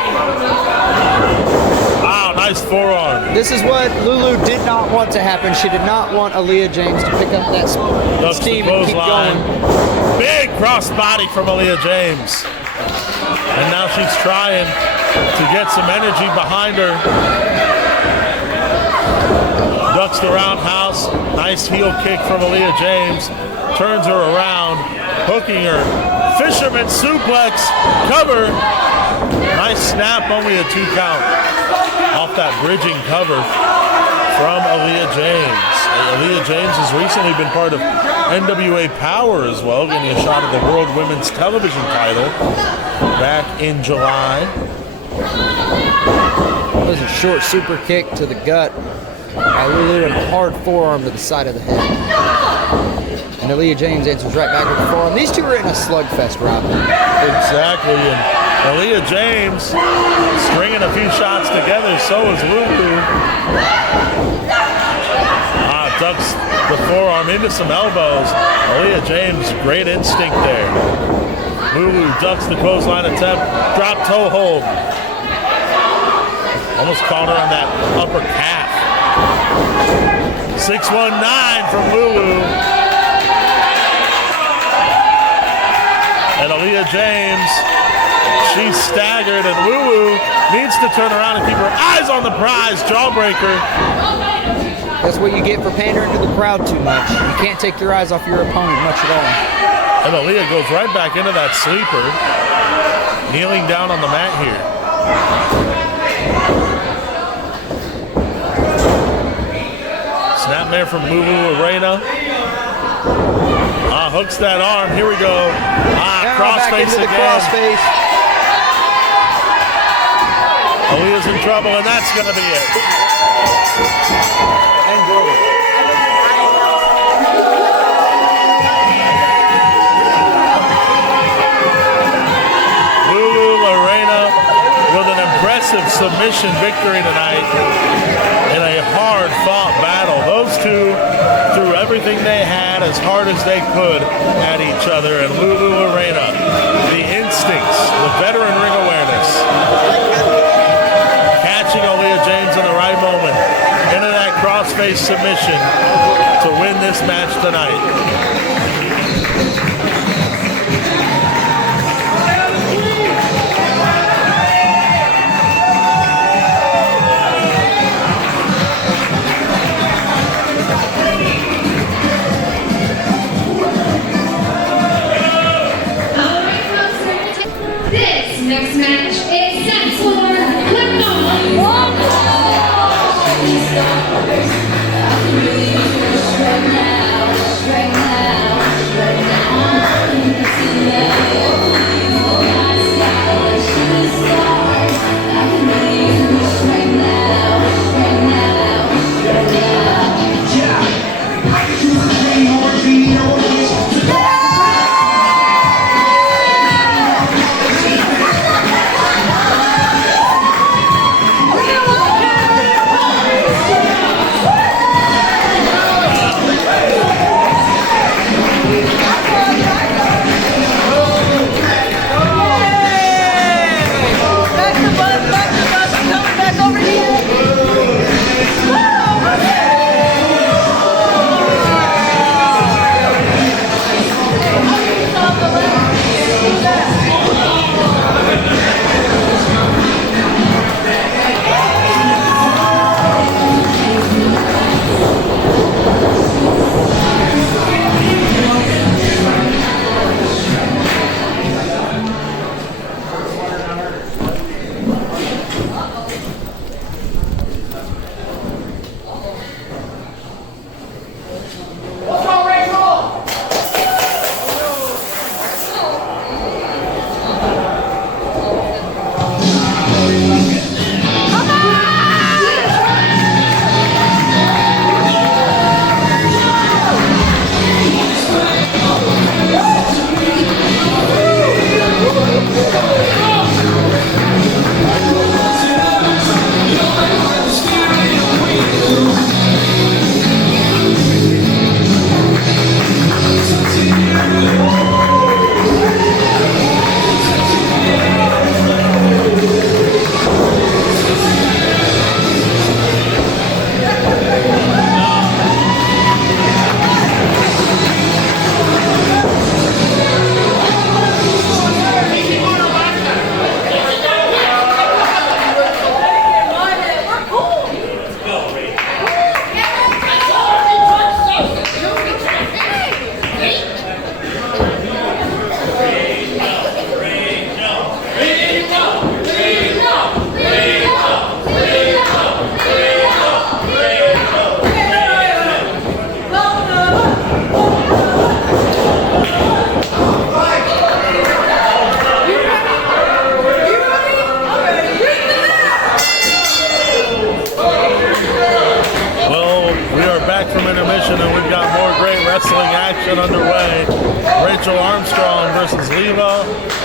Wow, nice forearm. This is what Lulu did not want to happen. She did not want Aaliyah James to pick up that steam and keep going. Big crossbody from Aaliyah James. And now she's trying to get some energy behind her. Ducks the roundhouse. Nice heel kick from Aaliyah James. Turns her around, hooking her. Fisherman suplex. Cover. Nice snap, only a 2 count. Off that bridging cover from Aaliyah James. Aaliyah James has recently been part of NWA Power as well, getting a shot at the World Women's Television title back in July. That was a short super kick to the gut by Lulu and a hard forearm to the side of the head. And Aaliyah James answers right back with the forearm. These two are in a slugfest, Rob. Exactly, and Aaliyah James stringing a few shots together, so is Lulu. Ducks the forearm into some elbows. Aaliyah James, great instinct there. Lulu ducks the clothesline attempt, drop toe hold. Almost caught her on that upper calf. 619 from Lulu. And Aaliyah James, she's staggered, and Lulu needs to turn around and keep her eyes on the prize. Jawbreaker. That's what you get for pandering to the crowd too much. You can't take your eyes off your opponent much at all. And Aaliyah goes right back into that sleeper, kneeling down on the mat here. Snapmare from Lulu Lorena. Hooks that arm. Here we go. Crossface again. Crossface. Aaliyah's in trouble, and that's going to be it. Lulu Lorena with an impressive submission victory tonight in a hard-fought battle. Those two threw everything they had as hard as they could at each other, and Lulu Lorena, the instincts, the veteran ring awareness, catching Aaliyah James in the right moment into that crossface submission to win this match tonight. This next match is set for one.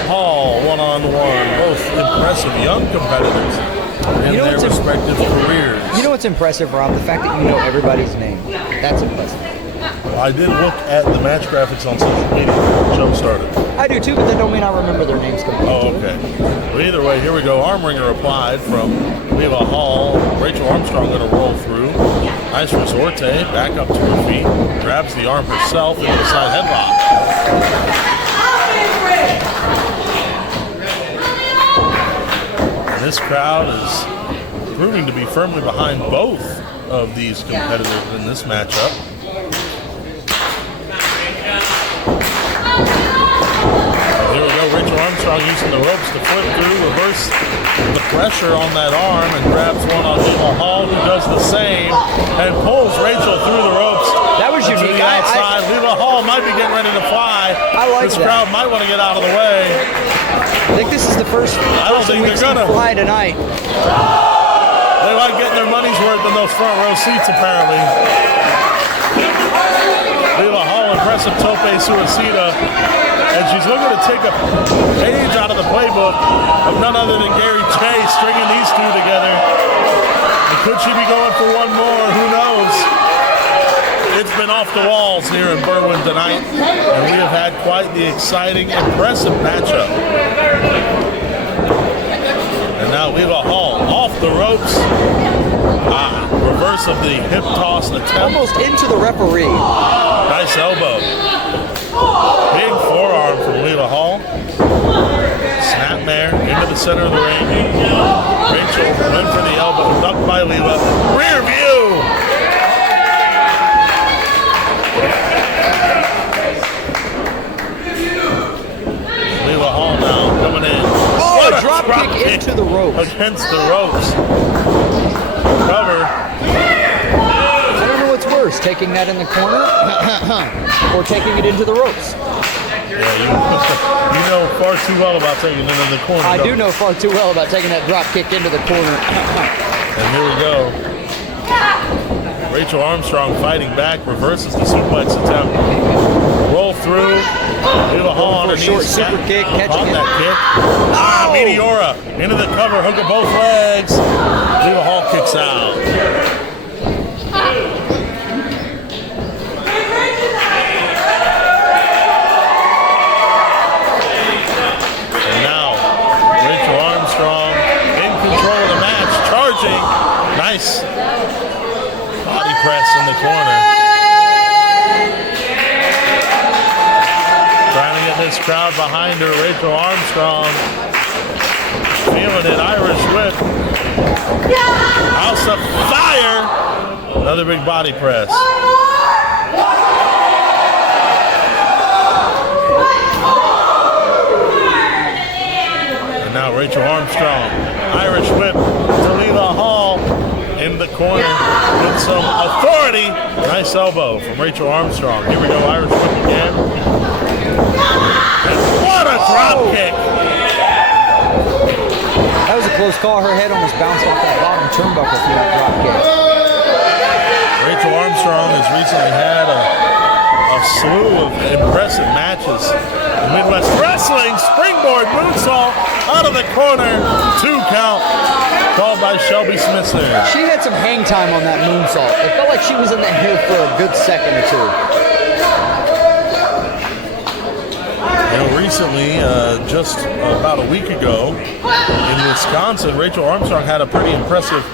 Hall, one-on-one. Both impressive young competitors in You know their what's respective careers. You know what's impressive, Rob? The fact that you know everybody's name. That's impressive. I did look at the match graphics on social media before the show started. I do too, but that don't mean I remember their names completely. Oh, okay. Well, either way, here we go. Arm wringer applied from Leva Hall. Rachel Armstrong going to roll through. Nice resorte. Back up to her feet. Grabs the arm herself into the side headlock. And this crowd is proving to be firmly behind both of these competitors in this matchup. Here we go, Rachel Armstrong using the ropes to flip through, reverse the pressure on that arm, and grabs one on Leva Hall, who does the same, and pulls Rachel through the ropes. That was to unique. the outside. Leva Hall might be getting ready to fly. I like this that. crowd might want to get out of the way. I think this is the first I don't think we've they're seen gonna fly tonight. They like getting their money's worth in those front row seats, apparently. Leva Hall, impressive tope suicida. And she's looking to take a page out of the playbook of none other than Gary Chase stringing these two together. And could she be going for one more? Who knows? It's been off the walls here in Berwyn tonight, and we have had quite the exciting, impressive matchup. And now Leva Hall off the ropes. Reverse of the hip toss attempt. Almost into the referee. Nice elbow. Big forearm from Leva Hall. Snapmare into the center of the ring. Rachel went for the elbow, ducked by Leva. Rear view. Leva Hall now coming in. Oh, What a drop kick into the ropes. Against the ropes. Cover. I don't know what's worse, taking that in the corner or taking it into the ropes. Yeah, you know far too well about taking it in the corner. I don't do you? know far too well about taking that drop kick into the corner. And here we go. Rachel Armstrong fighting back, reverses the suplex attempt. Roll through. Leva Hall on her Short knees. super kick, catching On it. that kick. Meteora into the cover, hook of both legs. Leva Hall kicks out. And now, Rachel Armstrong in control of the match, charging. Nice body press in the corner. Trying to get this crowd behind her. Rachel Armstrong feeling it. Irish whip. House of fire. Another big body press. And now Rachel Armstrong. Irish whip to Leva Hall in the corner with some authority. Nice elbow from Rachel Armstrong. Here we go. Irish whip again. And what a drop kick. That was a close call. Her head almost bounced off that bottom turnbuckle through that drop kick. Rachel Armstrong has recently had a slew of impressive matches in Midwest Wrestling. Springboard moonsault out of the corner. 2 count called by Shelby Smithson. She had some hang time on that moonsault. It felt like she was in that here for a good second or two. You know, recently, just about a week ago in Wisconsin, Rachel Armstrong had a pretty impressive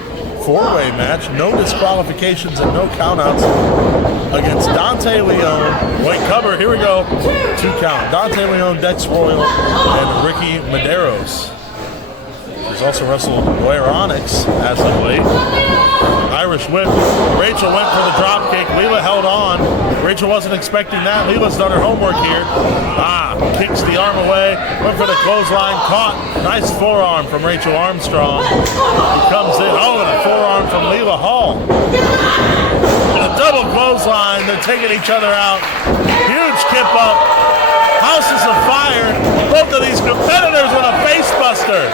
4-way match. No disqualifications and no countouts against Dante Leon. Wait, cover, here we go. 2 count. Dante Leon, Dex Royal, and Ricky Medeiros. He's also wrestled Blair Onyx as of late. Irish whip. Rachel went for the drop kick. Leva held on. Rachel wasn't expecting that. Leva's done her homework here. Kicks the arm away. Went for the clothesline. Caught. Nice forearm from Rachel Armstrong. Who comes in. Oh, and a forearm from Leva Hall. And a double clothesline. They're taking each other out. Huge kip up. Houses of fire. Both of these competitors with a face buster.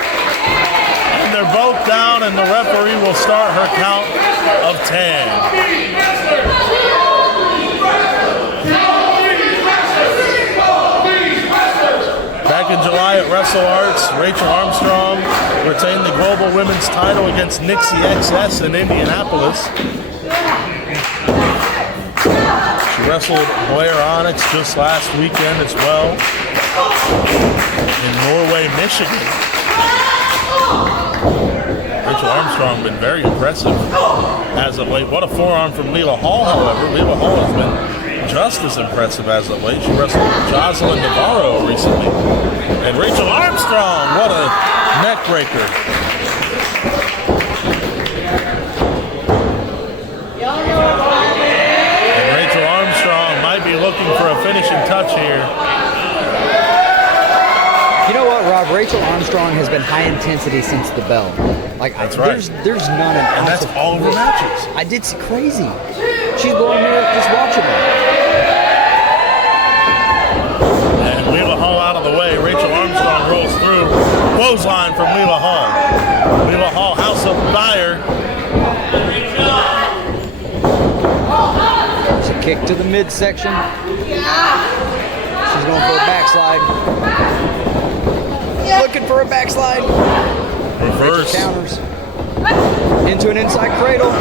And they're both down, and the referee will start her count of 10. Back in July July at Wrestle Arts, Rachel Armstrong retained the global women's title against Nixie XS in Indianapolis. She wrestled Blair Onyx just last weekend as well in Norway, Michigan. Rachel Armstrong been very impressive as of late. What a forearm from Leela Hall, however. Leela Hall has been just as impressive as of late. She wrestled Jocelyn Navarro recently. And Rachel Armstrong, what a neck breaker. And Rachel Armstrong might be looking for a finishing touch here. You know what, Rob? Rachel Armstrong has been high intensity since the bell. Like, That's right. There's none an And ounce that's all of her matches. I did see crazy. She's blowing me up just watching her. And Leela Hall out of the way. Rachel Armstrong rolls through. Clothesline from Leela Hall. Leela Hall, house of fire. She kicked to the midsection. She's going for a backslide. Looking for a backslide. Reverse. Counters. Into an inside cradle.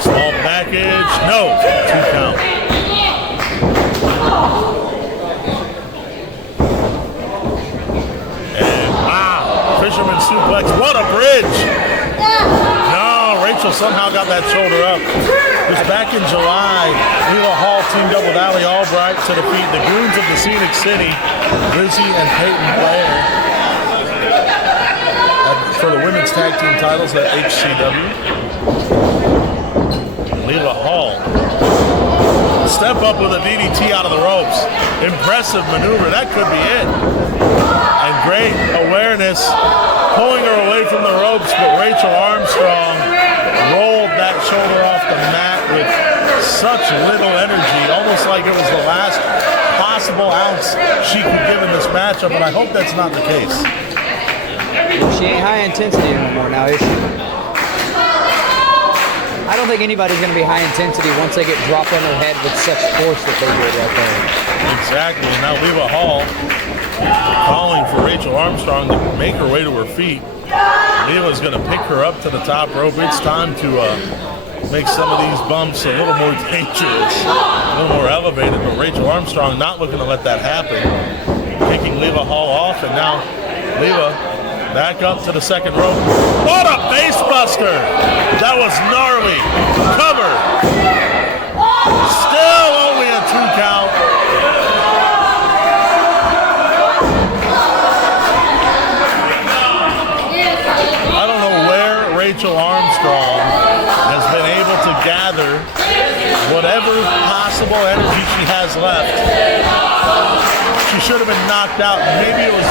Small package. No. 2 count. And wow. Fisherman suplex. What a bridge. No. Rachel somehow got that shoulder up. Just back in July, Leela Hall teamed up with Allie Albright to defeat the Goons of the Scenic City, Lizzie and Peyton Blair, for the women's tag team titles at HCW. Leela Hall. Step up with a DDT out of the ropes. Impressive maneuver. That could be it. And great awareness, pulling her away from the ropes, but Rachel Armstrong rolled that shoulder off the mat with such little energy, almost like it was the last possible ounce she could give in this matchup, and I hope that's not the case. She ain't high intensity anymore now, is she? I don't think anybody's going to be high intensity once they get dropped on their head with such force that they did right there. Exactly. Now Leela Hall calling for Rachel Armstrong to make her way to her feet. Leela's going to pick her up to the top rope. It's time to make some of these bumps a little more dangerous, a little more elevated, but Rachel Armstrong not looking to let that happen. Kicking Leela Hall off, and now Leela back up to the second rope. What a face buster! That was gnarly. Cover. Still only a 2 count. I don't know where Rachel Armstrong has been able to gather whatever possible energy she has left. She should have been knocked out. Maybe it was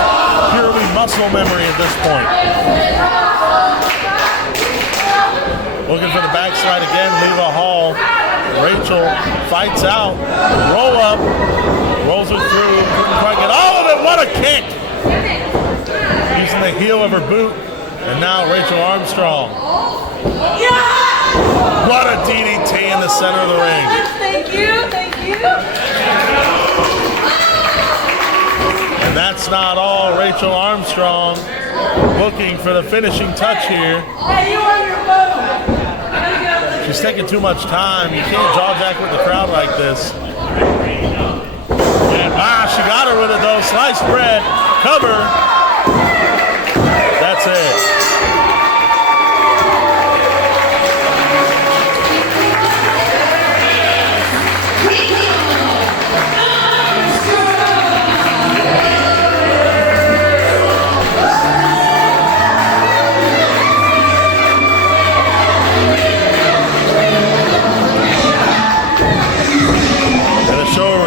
purely muscle memory at this point. Looking for the backslide again, Leela Hall. Rachel fights out. Roll up. Rolls her through. Couldn't quite get all of it. What a kick! Using the heel of her boot. And now Rachel Armstrong. What a DDT in the center of the ring. Thank you, thank you. And that's not all. Rachel Armstrong looking for the finishing touch here. Hey, you on your phone. She's taking too much time. You can't jaw jack with the crowd like this. And she got her with it though. Sliced bread. Cover. That's it.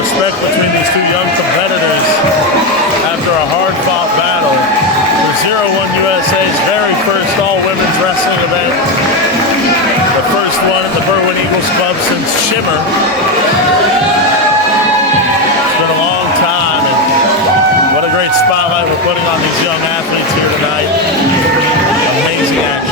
Respect between these two young competitors after a hard-fought battle for Zero1Usa's very first all-women's wrestling event. The first one at the Berwyn Eagles Club since Shimmer. It's been a long time, and what a great spotlight we're putting on these young athletes here tonight. Amazing action.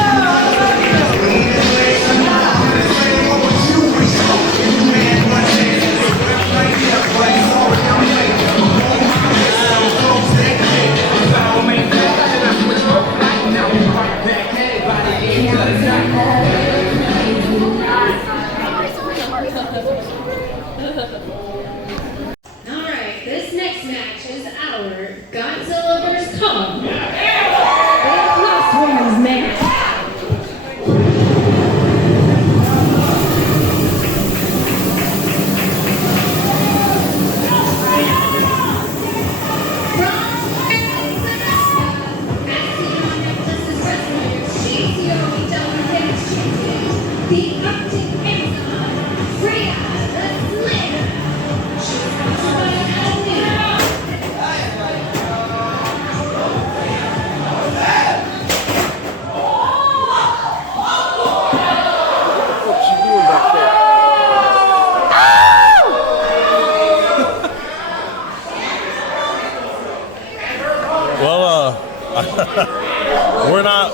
We're not.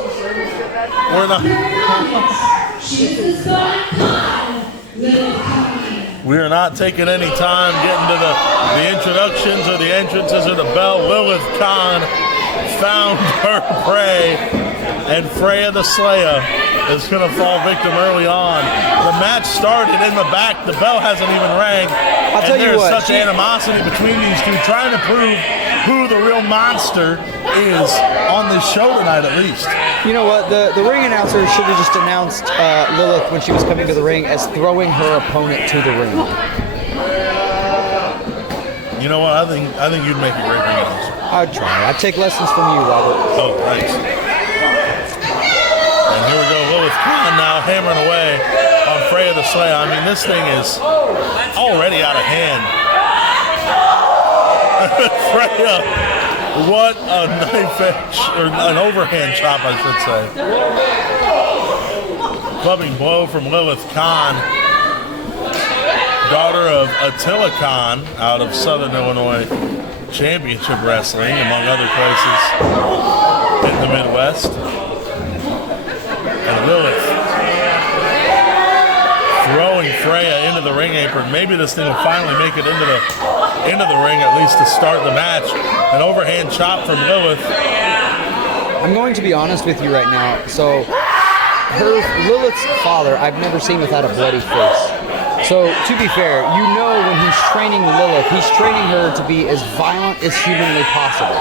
She's the Sonic Little Con. We are not taking any time getting to the introductions or the entrances or the bell. Lilith Khan found her prey, and Freya the Slayer is going to fall victim early on. The match started in the back. The bell hasn't even rang. I'll tell you there's what, such animosity between these two, trying to prove who the real monster is on this show tonight, at least. You know what? The ring announcer should have just announced Lilith when she was coming to the ring as throwing her opponent to the ring. You know what? I think you'd make a great ring announcer. I'd try. I'd take lessons from you, Robert. Oh, thanks. And here we go, Lilith Khan now hammering away on Freya the Slayer. I mean, this thing is already out of hand. Freya, what a knife edge, or an overhand chop, I should say. Clubbing blow from Lilith Khan, daughter of Attila Khan out of Southern Illinois Championship Wrestling, among other places in the Midwest. And Lilith throwing Freya into the ring apron. Maybe this thing will finally make it into the ring, at least to start the match. An overhand chop from Lilith. I'm going to be honest with you right now. So, Lilith's father, I've never seen without a bloody face. So, to be fair, you know when he's training Lilith, he's training her to be as violent as humanly possible.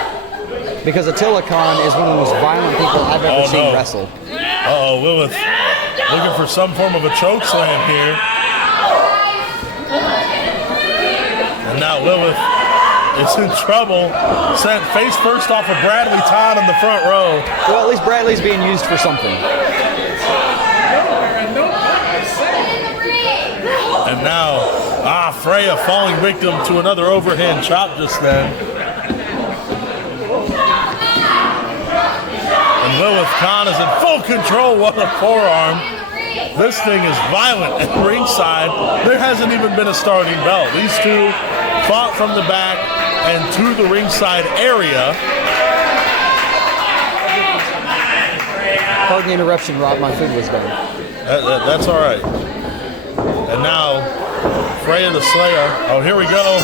Because Attila Khan is one of the most violent people I've ever seen wrestle. Uh-oh, Lilith looking for some form of a choke slam here. And now Lilith is in trouble. Sent face first off of Bradley Todd in the front row. Well, at least Bradley's being used for something. And now, Freya falling victim to another overhand chop just then. And Lilith Khan is in full control. What a forearm. This thing is violent at ringside. There hasn't even been a starting bell. These two fought from the back and to the ringside area. Pardon the interruption, Rob. My food was done. That's all right. And now, Freya the Slayer. Oh, here we go.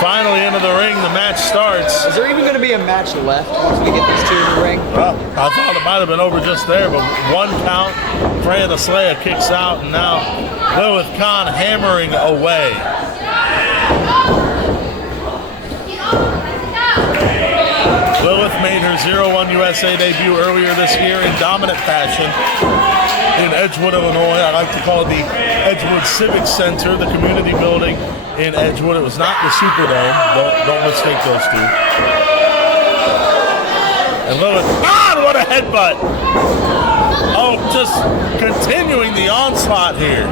Finally into the ring. The match starts. Is there even going to be a match left once we get these two in the ring? Well, I thought it might have been over just there, but one count. Freya the Slayer kicks out, and now Lilith Khan hammering away. Lilith made her 01-USA debut earlier this year in dominant fashion in Edgewood, Illinois. I like to call it the Edgewood Civic Center, the community building in Edgewood. It was not the Superdome. Don't mistake those two. And Lilith, what a headbutt! Oh, just continuing the onslaught here.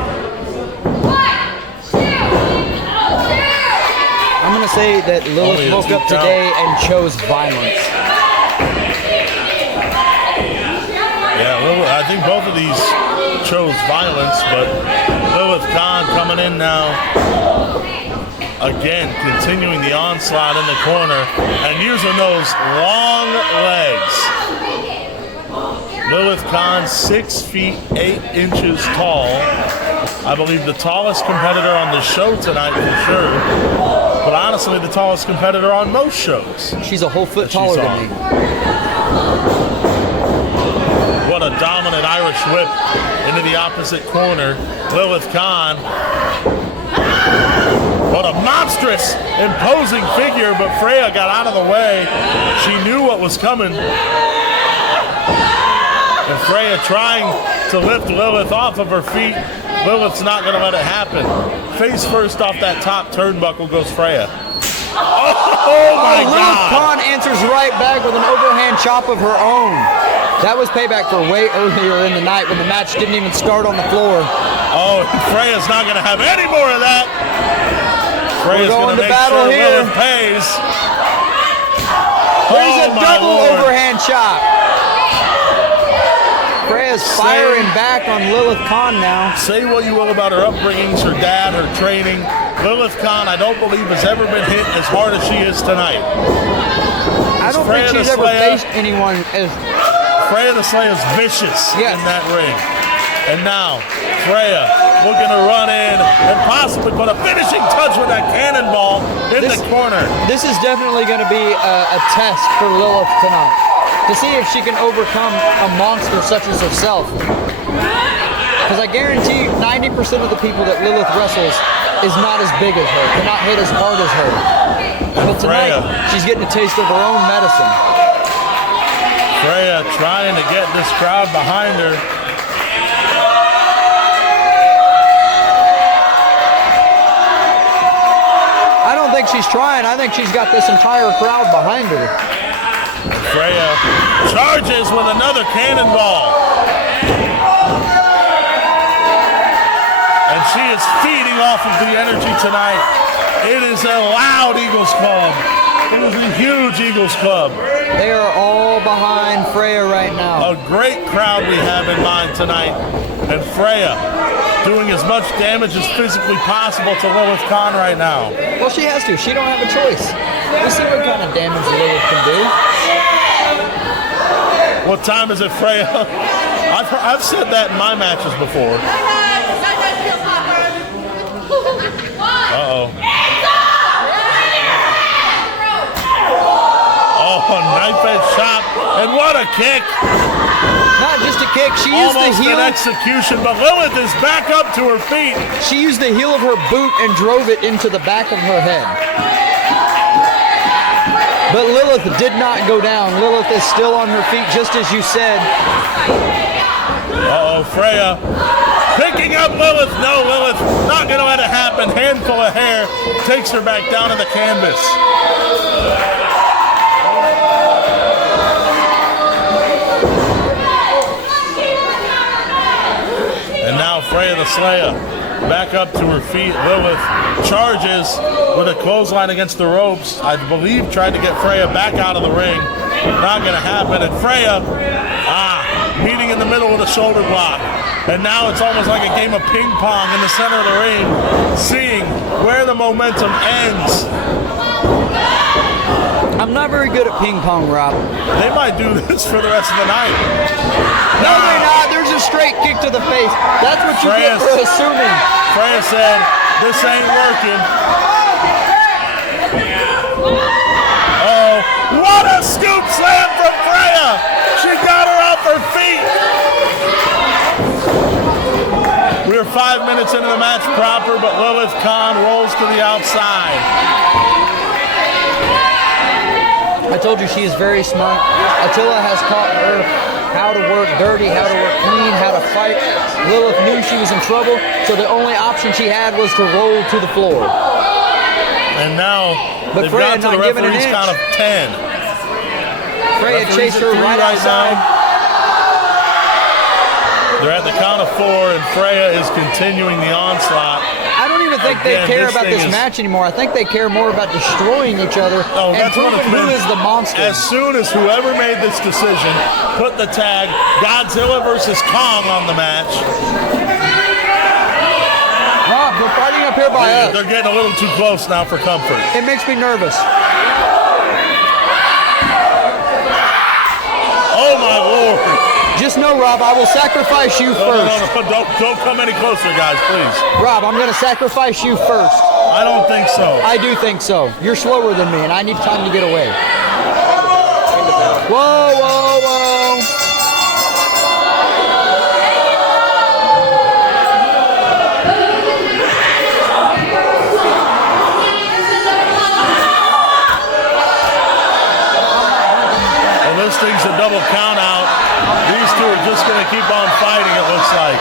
I'm going to say that Lilith woke up today and chose violence. Yeah, I think both of these chose violence, but Lilith Khan coming in now. Again, continuing the onslaught in the corner, and using those long legs. Lilith Khan, 6 feet 8 inches tall. I believe the tallest competitor on the show tonight for sure. But honestly, the tallest competitor on most shows. She's a whole foot taller than me. What a dominant Irish whip into the opposite corner. Lilith Khan. What a monstrous, imposing figure, but Freya got out of the way. She knew what was coming. And Freya trying to lift Lilith off of her feet. Lilith's not going to let it happen. Face first off that top turnbuckle goes Freya. Oh my God! Lilith Khan answers right back with an overhand chop of her own. That was payback for way earlier in the night when the match didn't even start on the floor. Oh, Freya's not going to have any more of that. Freya's going to make battle sure here. Lilith pays. There's a Oh, my double Lord. overhand chop. Freya's firing back on Lilith Khan now. Say what you will about her upbringings, her dad, her training, Lilith Kahn, I don't believe, has ever been hit as hard as she is tonight. I don't think she's ever faced anyone as... Freya the Slayer is vicious Yes. in that ring. And now, Freya looking to run in and possibly put a finishing touch with that cannonball in the corner. This is definitely going to be a test for Lilith tonight, to see if she can overcome a monster such as herself. Because I guarantee you 90% of the people that Lilith wrestles is not as big as her, cannot hit as hard as her. But tonight, she's getting a taste of her own medicine. Freya trying to get this crowd behind her. I don't think she's trying. I think she's got this entire crowd behind her. Freya charges with another cannonball. And she is feeding off of the energy tonight. It is a loud Eagles Club. It is a huge Eagles Club. They are all behind Freya right now. A great crowd we have in mind tonight. And Freya doing as much damage as physically possible to Lilith Kahn right now. Well, she has to. She don't have a choice. We see what kind of damage Lilith can do. What time is it, Freya? I've said that in my matches before. Uh-oh. Oh, knife edge chop, and what a kick! Not just a kick, she used Almost the heel. an execution, but Lilith is back up to her feet. She used the heel of her boot and drove it into the back of her head. But Lilith did not go down. Lilith is still on her feet, just as you said. Uh-oh, Freya picking up Lilith. No, Lilith not going to let it happen. Handful of hair takes her back down to the canvas. And now Freya the Slayer back up to her feet. Lilith charges with a clothesline against the ropes. I believe tried to get Freya back out of the ring. Not going to happen. And Freya, meeting in the middle with a shoulder block. And now it's almost like a game of ping pong in the center of the ring, seeing where the momentum ends. I'm not very good at ping pong, Rob. They might do this for the rest of the night. No, they're not. There's a straight kick to the face. That's what you get for assuming. Freya said, this ain't working. Oh, what a scoop slam from Freya! She got her off her feet. We're 5 minutes into the match proper, but Lilith Kahn rolls to the outside. I told you she is very smart. Attila has taught her how to work dirty, how to work clean, how to fight. Lilith knew she was in trouble, so the only option she had was to roll to the floor. And now they've got to the referee's count of 10. Freya chased her right outside. They're at the count of 4, and Freya is continuing the onslaught. I don't even think they care about this match anymore. I think they care more about destroying each other and proving who is the monster. As soon as whoever made this decision put the tag Godzilla versus Kong on the match. They're fighting up here by us. They're getting a little too close now for comfort. It makes me nervous. Oh my Lord. Just know, Rob, I will sacrifice you first. No, don't come any closer, guys, please. Rob, I'm going to sacrifice you first. I don't think so. I do think so. You're slower than me, and I need time to get away. Whoa, whoa, whoa. Well, this thing's a double count out. These two are just going to keep on fighting, it looks like.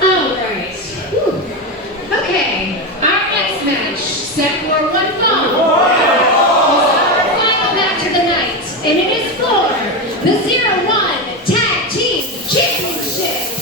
All right. Whew. Okay, our next match, set for one fall, is our final match of the night, and it is for the 0-1 Tag Team Championship.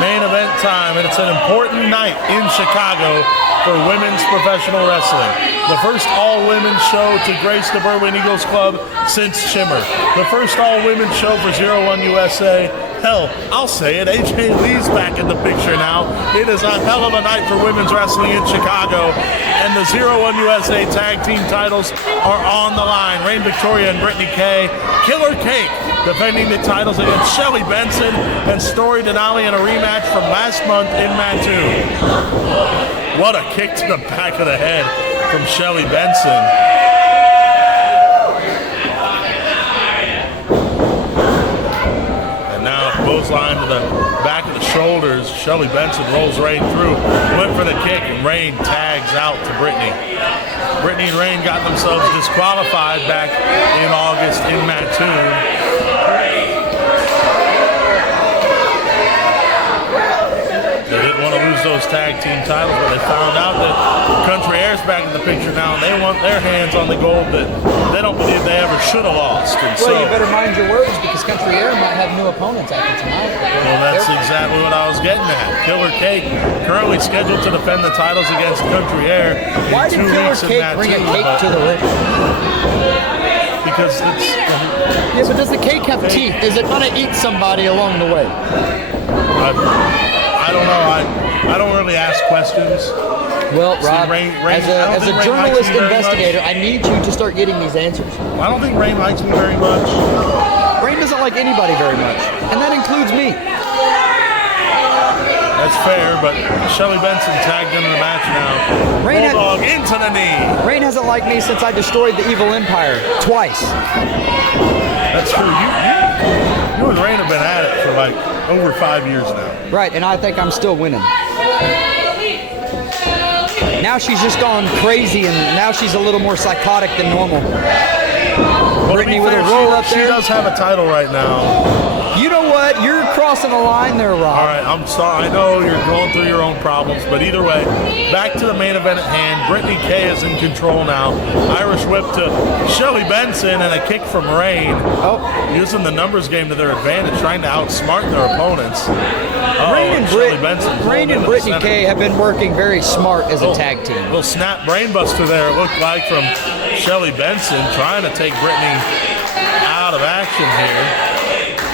main event time, and it's an important night in Chicago for women's professional wrestling. The first all-women's show to grace the Berwyn Eagles Club since Shimmer. The first all-women's show for Zero1Usa. Hell, I'll say it, AJ Lee's back in the picture now. It is a hell of a night for women's wrestling in Chicago, and the Zero1Usa tag team titles are on the line. Reign Victoria and Brittany Kay. Killer Cake defending the titles against Shelly Benson and Story Denali in a rematch from last month in Mattoon. What a kick to the back of the head from Shelly Benson. And now clothesline to the back of the shoulders. Shelly Benson rolls Reign through. Went for the kick and Reign tags out to Brittany. Brittany and Reign got themselves disqualified back in August in Mattoon. They didn't want to lose those tag team titles, but they found out that Country Air's back in the picture now, and they want their hands on the gold that they don't believe they ever should have lost. And well, you better mind your words, because Country Air might have new opponents after tonight. Well, that's exactly what I was getting at. Killer Cake currently scheduled to defend the titles against Country Air in Why did 2 Killer weeks in Cake bring a Mattoon, cake to the ring? because it's Yeah, but does the cake have teeth? Is it going to eat somebody along the way? I don't know. I don't really ask questions. Well, Rob, Reign- as a Reign journalist likes me very investigator, I need you to start getting these answers. I don't think Reign likes me very much. Reign doesn't like anybody very much, and that includes me. That's fair, but Shelly Benson tagged into the match now. Rain Bulldog into the knee. Rain hasn't liked me since I destroyed the Evil Empire twice. That's true. You and Rain have been at it for like over 5 years now. Right, and I think I'm still winning. Now she's just gone crazy, and now she's a little more psychotic than normal. Well, Brittany with a roll up there. She does have a title right now. You know what? You're crossing the line there, Rob. All right, I'm sorry. I know you're going through your own problems, but either way, back to the main event at hand. Brittany K is in control now. Irish whip to Shelly Benson and a kick from Rain. Oh, Using the numbers game to their advantage, trying to outsmart their opponents. Rain and Brittany K have been working very smart as a tag team. Little snap brainbuster there, it looked like, from Shelly Benson, trying to take Brittany out of action here.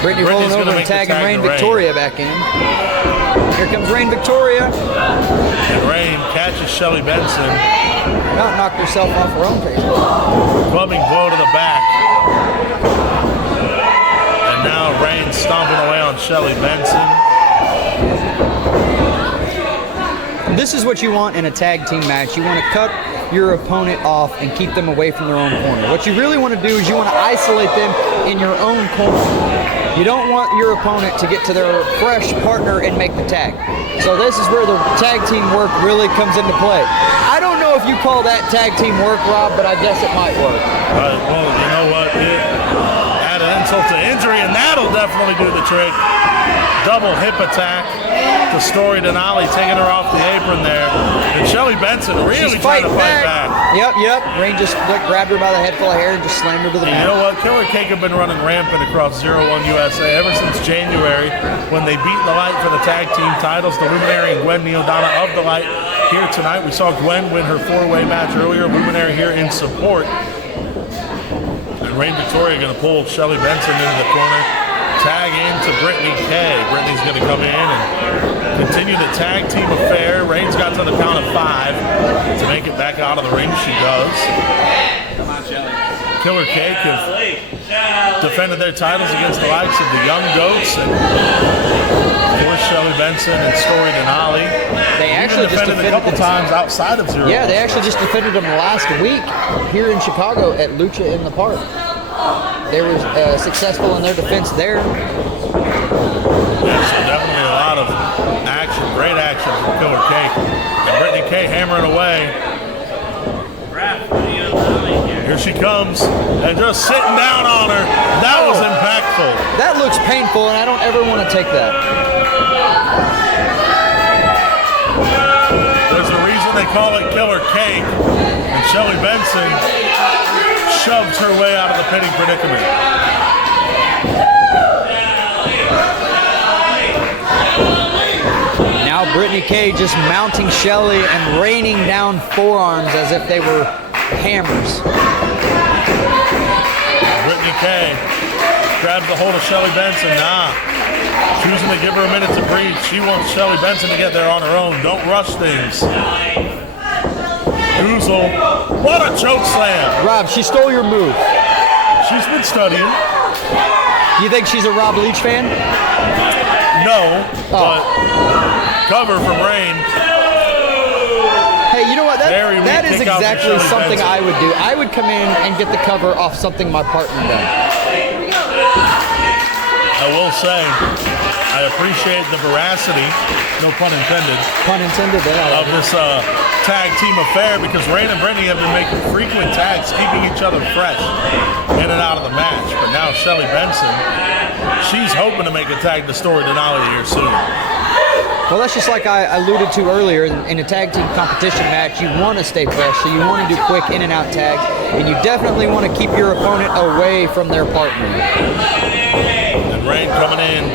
Brittany rolling over and tagging Rain Rain. Victoria back in. Here comes Rain Victoria. And Rain catches Shelly Benson. About knocked herself off her own face. Clubbing blow to the back. And now Rain stomping away on Shelly Benson. This is what you want in a tag team match. You want to cut your opponent off and keep them away from their own corner. What you really want to do is you want to isolate them in your own corner. You don't want your opponent to get to their fresh partner and make the tag. So this is where the tag team work really comes into play. I don't know if you call that tag team work, Rob, but I guess it might work. Well, you know what? Add an insult to injury, and that'll definitely do the trick. Double hip attack to Story Denali, taking her off the apron there. And Shelly Benson really trying to fight back. Yep. Rain just grabbed her by the head full of hair and just slammed her to the And mat. you know what? Killer Cake have been running rampant across Zero1Usa ever since January when they beat the Light for the tag team titles. The Luminary and Gwen Neodonna of the Light here tonight. We saw Gwen win her 4-way match earlier. Luminary here in support. And Rain Victoria going to pull Shelly Benson into the corner. Tag into Brittany K. Brittany's going to come in and continue the tag team affair. Rain's got to the count of 5 to make it back out of the ring. She does. Come on, Shelly. Killer Cake have defended their titles against the likes of the Young Goats and, of course, Shelly Benson and Story Denali. They actually just defended a couple times outside of Zero. Yeah, they actually just defended them last week here in Chicago at Lucha in the Park. They were successful in their defense there. Yeah, so definitely a lot of action, great action from Killer Cake. And Brittany K hammering away. Here she comes, and just sitting down on her. That was impactful. That looks painful, and I don't ever want to take that. There's a reason they call it Killer Cake. And Shelly Benson shoves her way out of the pitting predicament. Now Brittany K just mounting Shelly and raining down forearms as if they were hammers. Brittany K grabs the hold of Shelly Benson. Choosing to give her a minute to breathe. She wants Shelly Benson to get there on her own. Don't rush things. Oozle, what a choke slam. Rob, she stole your move. She's been studying. You think she's a Rob Leach fan? No, but cover from Rain. Hey, you know what? Very weak That is kick out from exactly Shelly something Benson. I would do. I would come in and get the cover off something my partner done. I will say, I appreciate the veracity, no pun intended, Pun intended there. of this tag team affair, because Rain and Brittany have been making frequent tags, keeping each other fresh in and out of the match. But now Shelly Benson, she's hoping to make a tag to Story Denali here soon. Well, that's just like I alluded to earlier. In a tag team competition match, you want to stay fresh, so you want to do quick in and out tags, and you definitely want to keep your opponent away from their partner. And Rain coming in.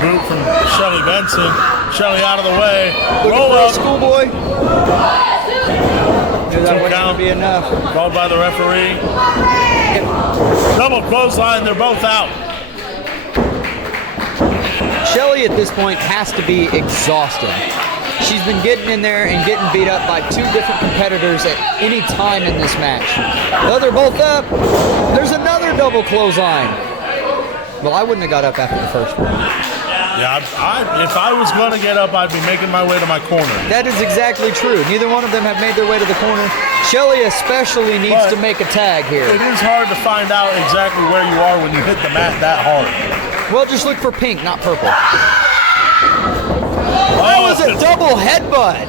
Boot from Shelly Benson. Shelly out of the way. Roll up. Schoolboy. Knew that wasn't going to be enough. Called by the referee. Double clothesline. They're both out. Shelly at this point has to be exhausted. She's been getting in there and getting beat up by 2 different competitors at any time in this match. Though they're both up, there's another double clothesline. Well, I wouldn't have got up after the first one. Yeah, if I was going to get up, I'd be making my way to my corner. That is exactly true. Neither one of them have made their way to the corner. Shelly especially needs to make a tag here. It is hard to find out exactly where you are when you hit the mat that hard. Well, just look for pink, not purple. That was a double headbutt.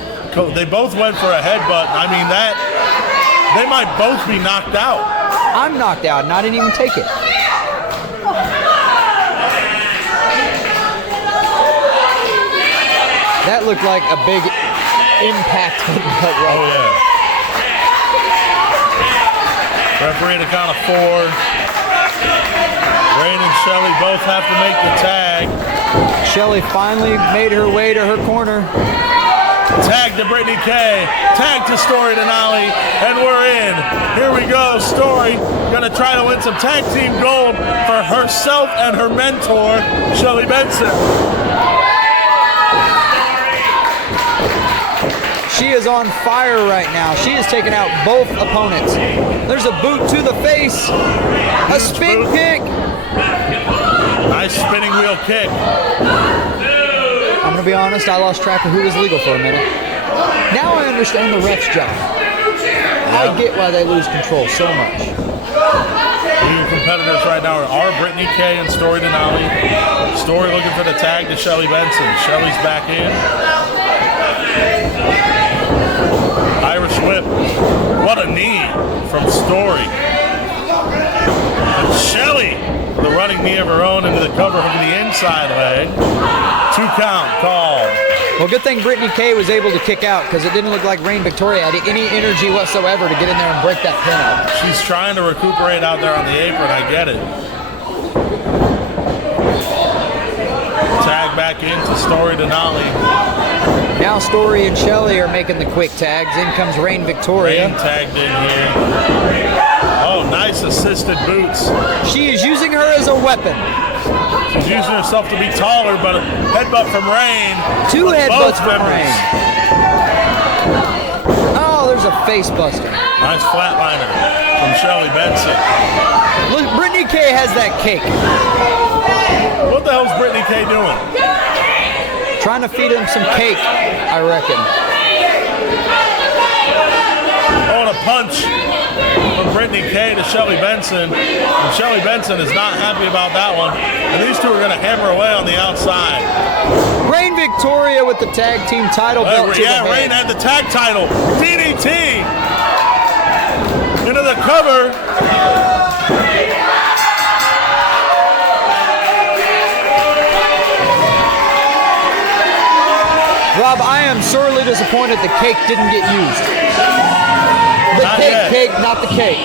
They both went for a headbutt. I mean, they might both be knocked out. I'm knocked out, and I didn't even take it. That looked like a big impact headbutt right Oh, yeah. Referee at a count of 4. Rain and Shelly both have to make the tag. Shelly finally made her way to her corner. Tag to Brittany K. Tag to Story Denali. And we're in. Here we go. Story going to try to win some tag team gold for herself and her mentor, Shelly Benson. She is on fire right now. She has taken out both opponents. There's a boot to the face. A spin kick. Nice spinning wheel kick. I'm going to be honest, I lost track of who was legal for a minute. Now I understand the ref's job. I get why they lose control so much. Your competitors right now are Brittany K and Story Denali. Story looking for the tag to Shelly Benson. Shelly's back in. Irish whip. What a knee from Story. And Shelly, the running knee of her own into the cover from the inside leg. 2 count called. Well, good thing Brittany K was able to kick out because it didn't look like Rain Victoria had any energy whatsoever to get in there and break that pin up. She's trying to recuperate out there on the apron. I get it. Tag back into Story Denali. Now Story and Shelly are making the quick tags. In comes Rain Victoria. Rain tagged in here. Oh, nice assisted boots. She is using her as a weapon. She's using herself to be taller, but a headbutt from Rain. 2 headbutts Both from members. Rain. Oh, there's a face buster. Nice flatliner from Shelly Benson. Look, Brittany K has that cake. What the hell's Brittany K doing? Trying to feed him some cake, I reckon. Oh, and a punch from Brittany K to Shelly Benson. And Shelly Benson is not happy about that one. And these two are going to hammer away on the outside. Rain Victoria with the tag team title belt to the head. Rain had the tag title. DDT into the cover. Rob, I am sorely disappointed the cake didn't get used. The Not cake, yet. cake, not the cake.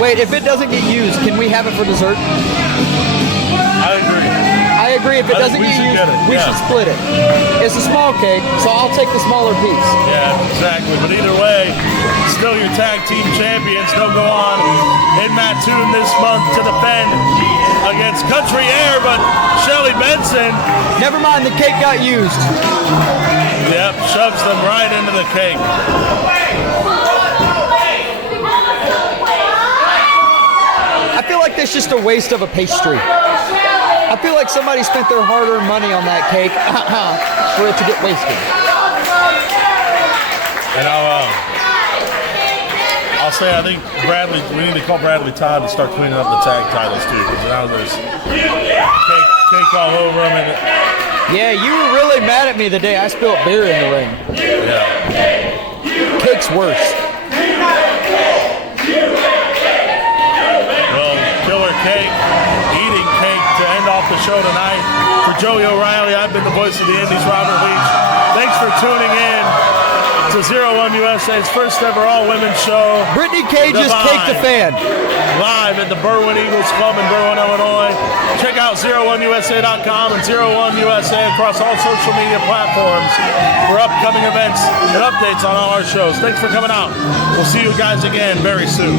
Wait, if it doesn't get used, can we have it for dessert? I agree. I agree. If it I doesn't think we get should used, get it, we yeah. should split it. It's a small cake, so I'll take the smaller piece. Yeah, exactly. But either way, still your tag team champions. They'll go on in Mattoon this month to defend against Country Air, but Shelly Benson, Never mind, the cake got used. yep, shoves them right into the cake. I feel like that's just a waste of a pastry. I feel like somebody spent their hard-earned money on that cake for it to get wasted. And I'll say I think we need to call Bradley Todd to start cleaning up the tag titles too, because now there's cake all over them. And Yeah, you were really mad at me the day I spilled beer in the ring. yeah. Cake's worse. Well, killer cake, eating cake to end off the show tonight. For Joey O'Reilly, I've been the voice of the Indies, Robert Leach. Thanks for tuning in to 01USA's first ever all-women's show. Brittany K just caked a fan. Live at the Berwyn Eagles Club in Berwyn, Illinois. Check out 01USA.com and 01USA across all social media platforms for upcoming events and updates on all our shows. Thanks for coming out. We'll see you guys again very soon.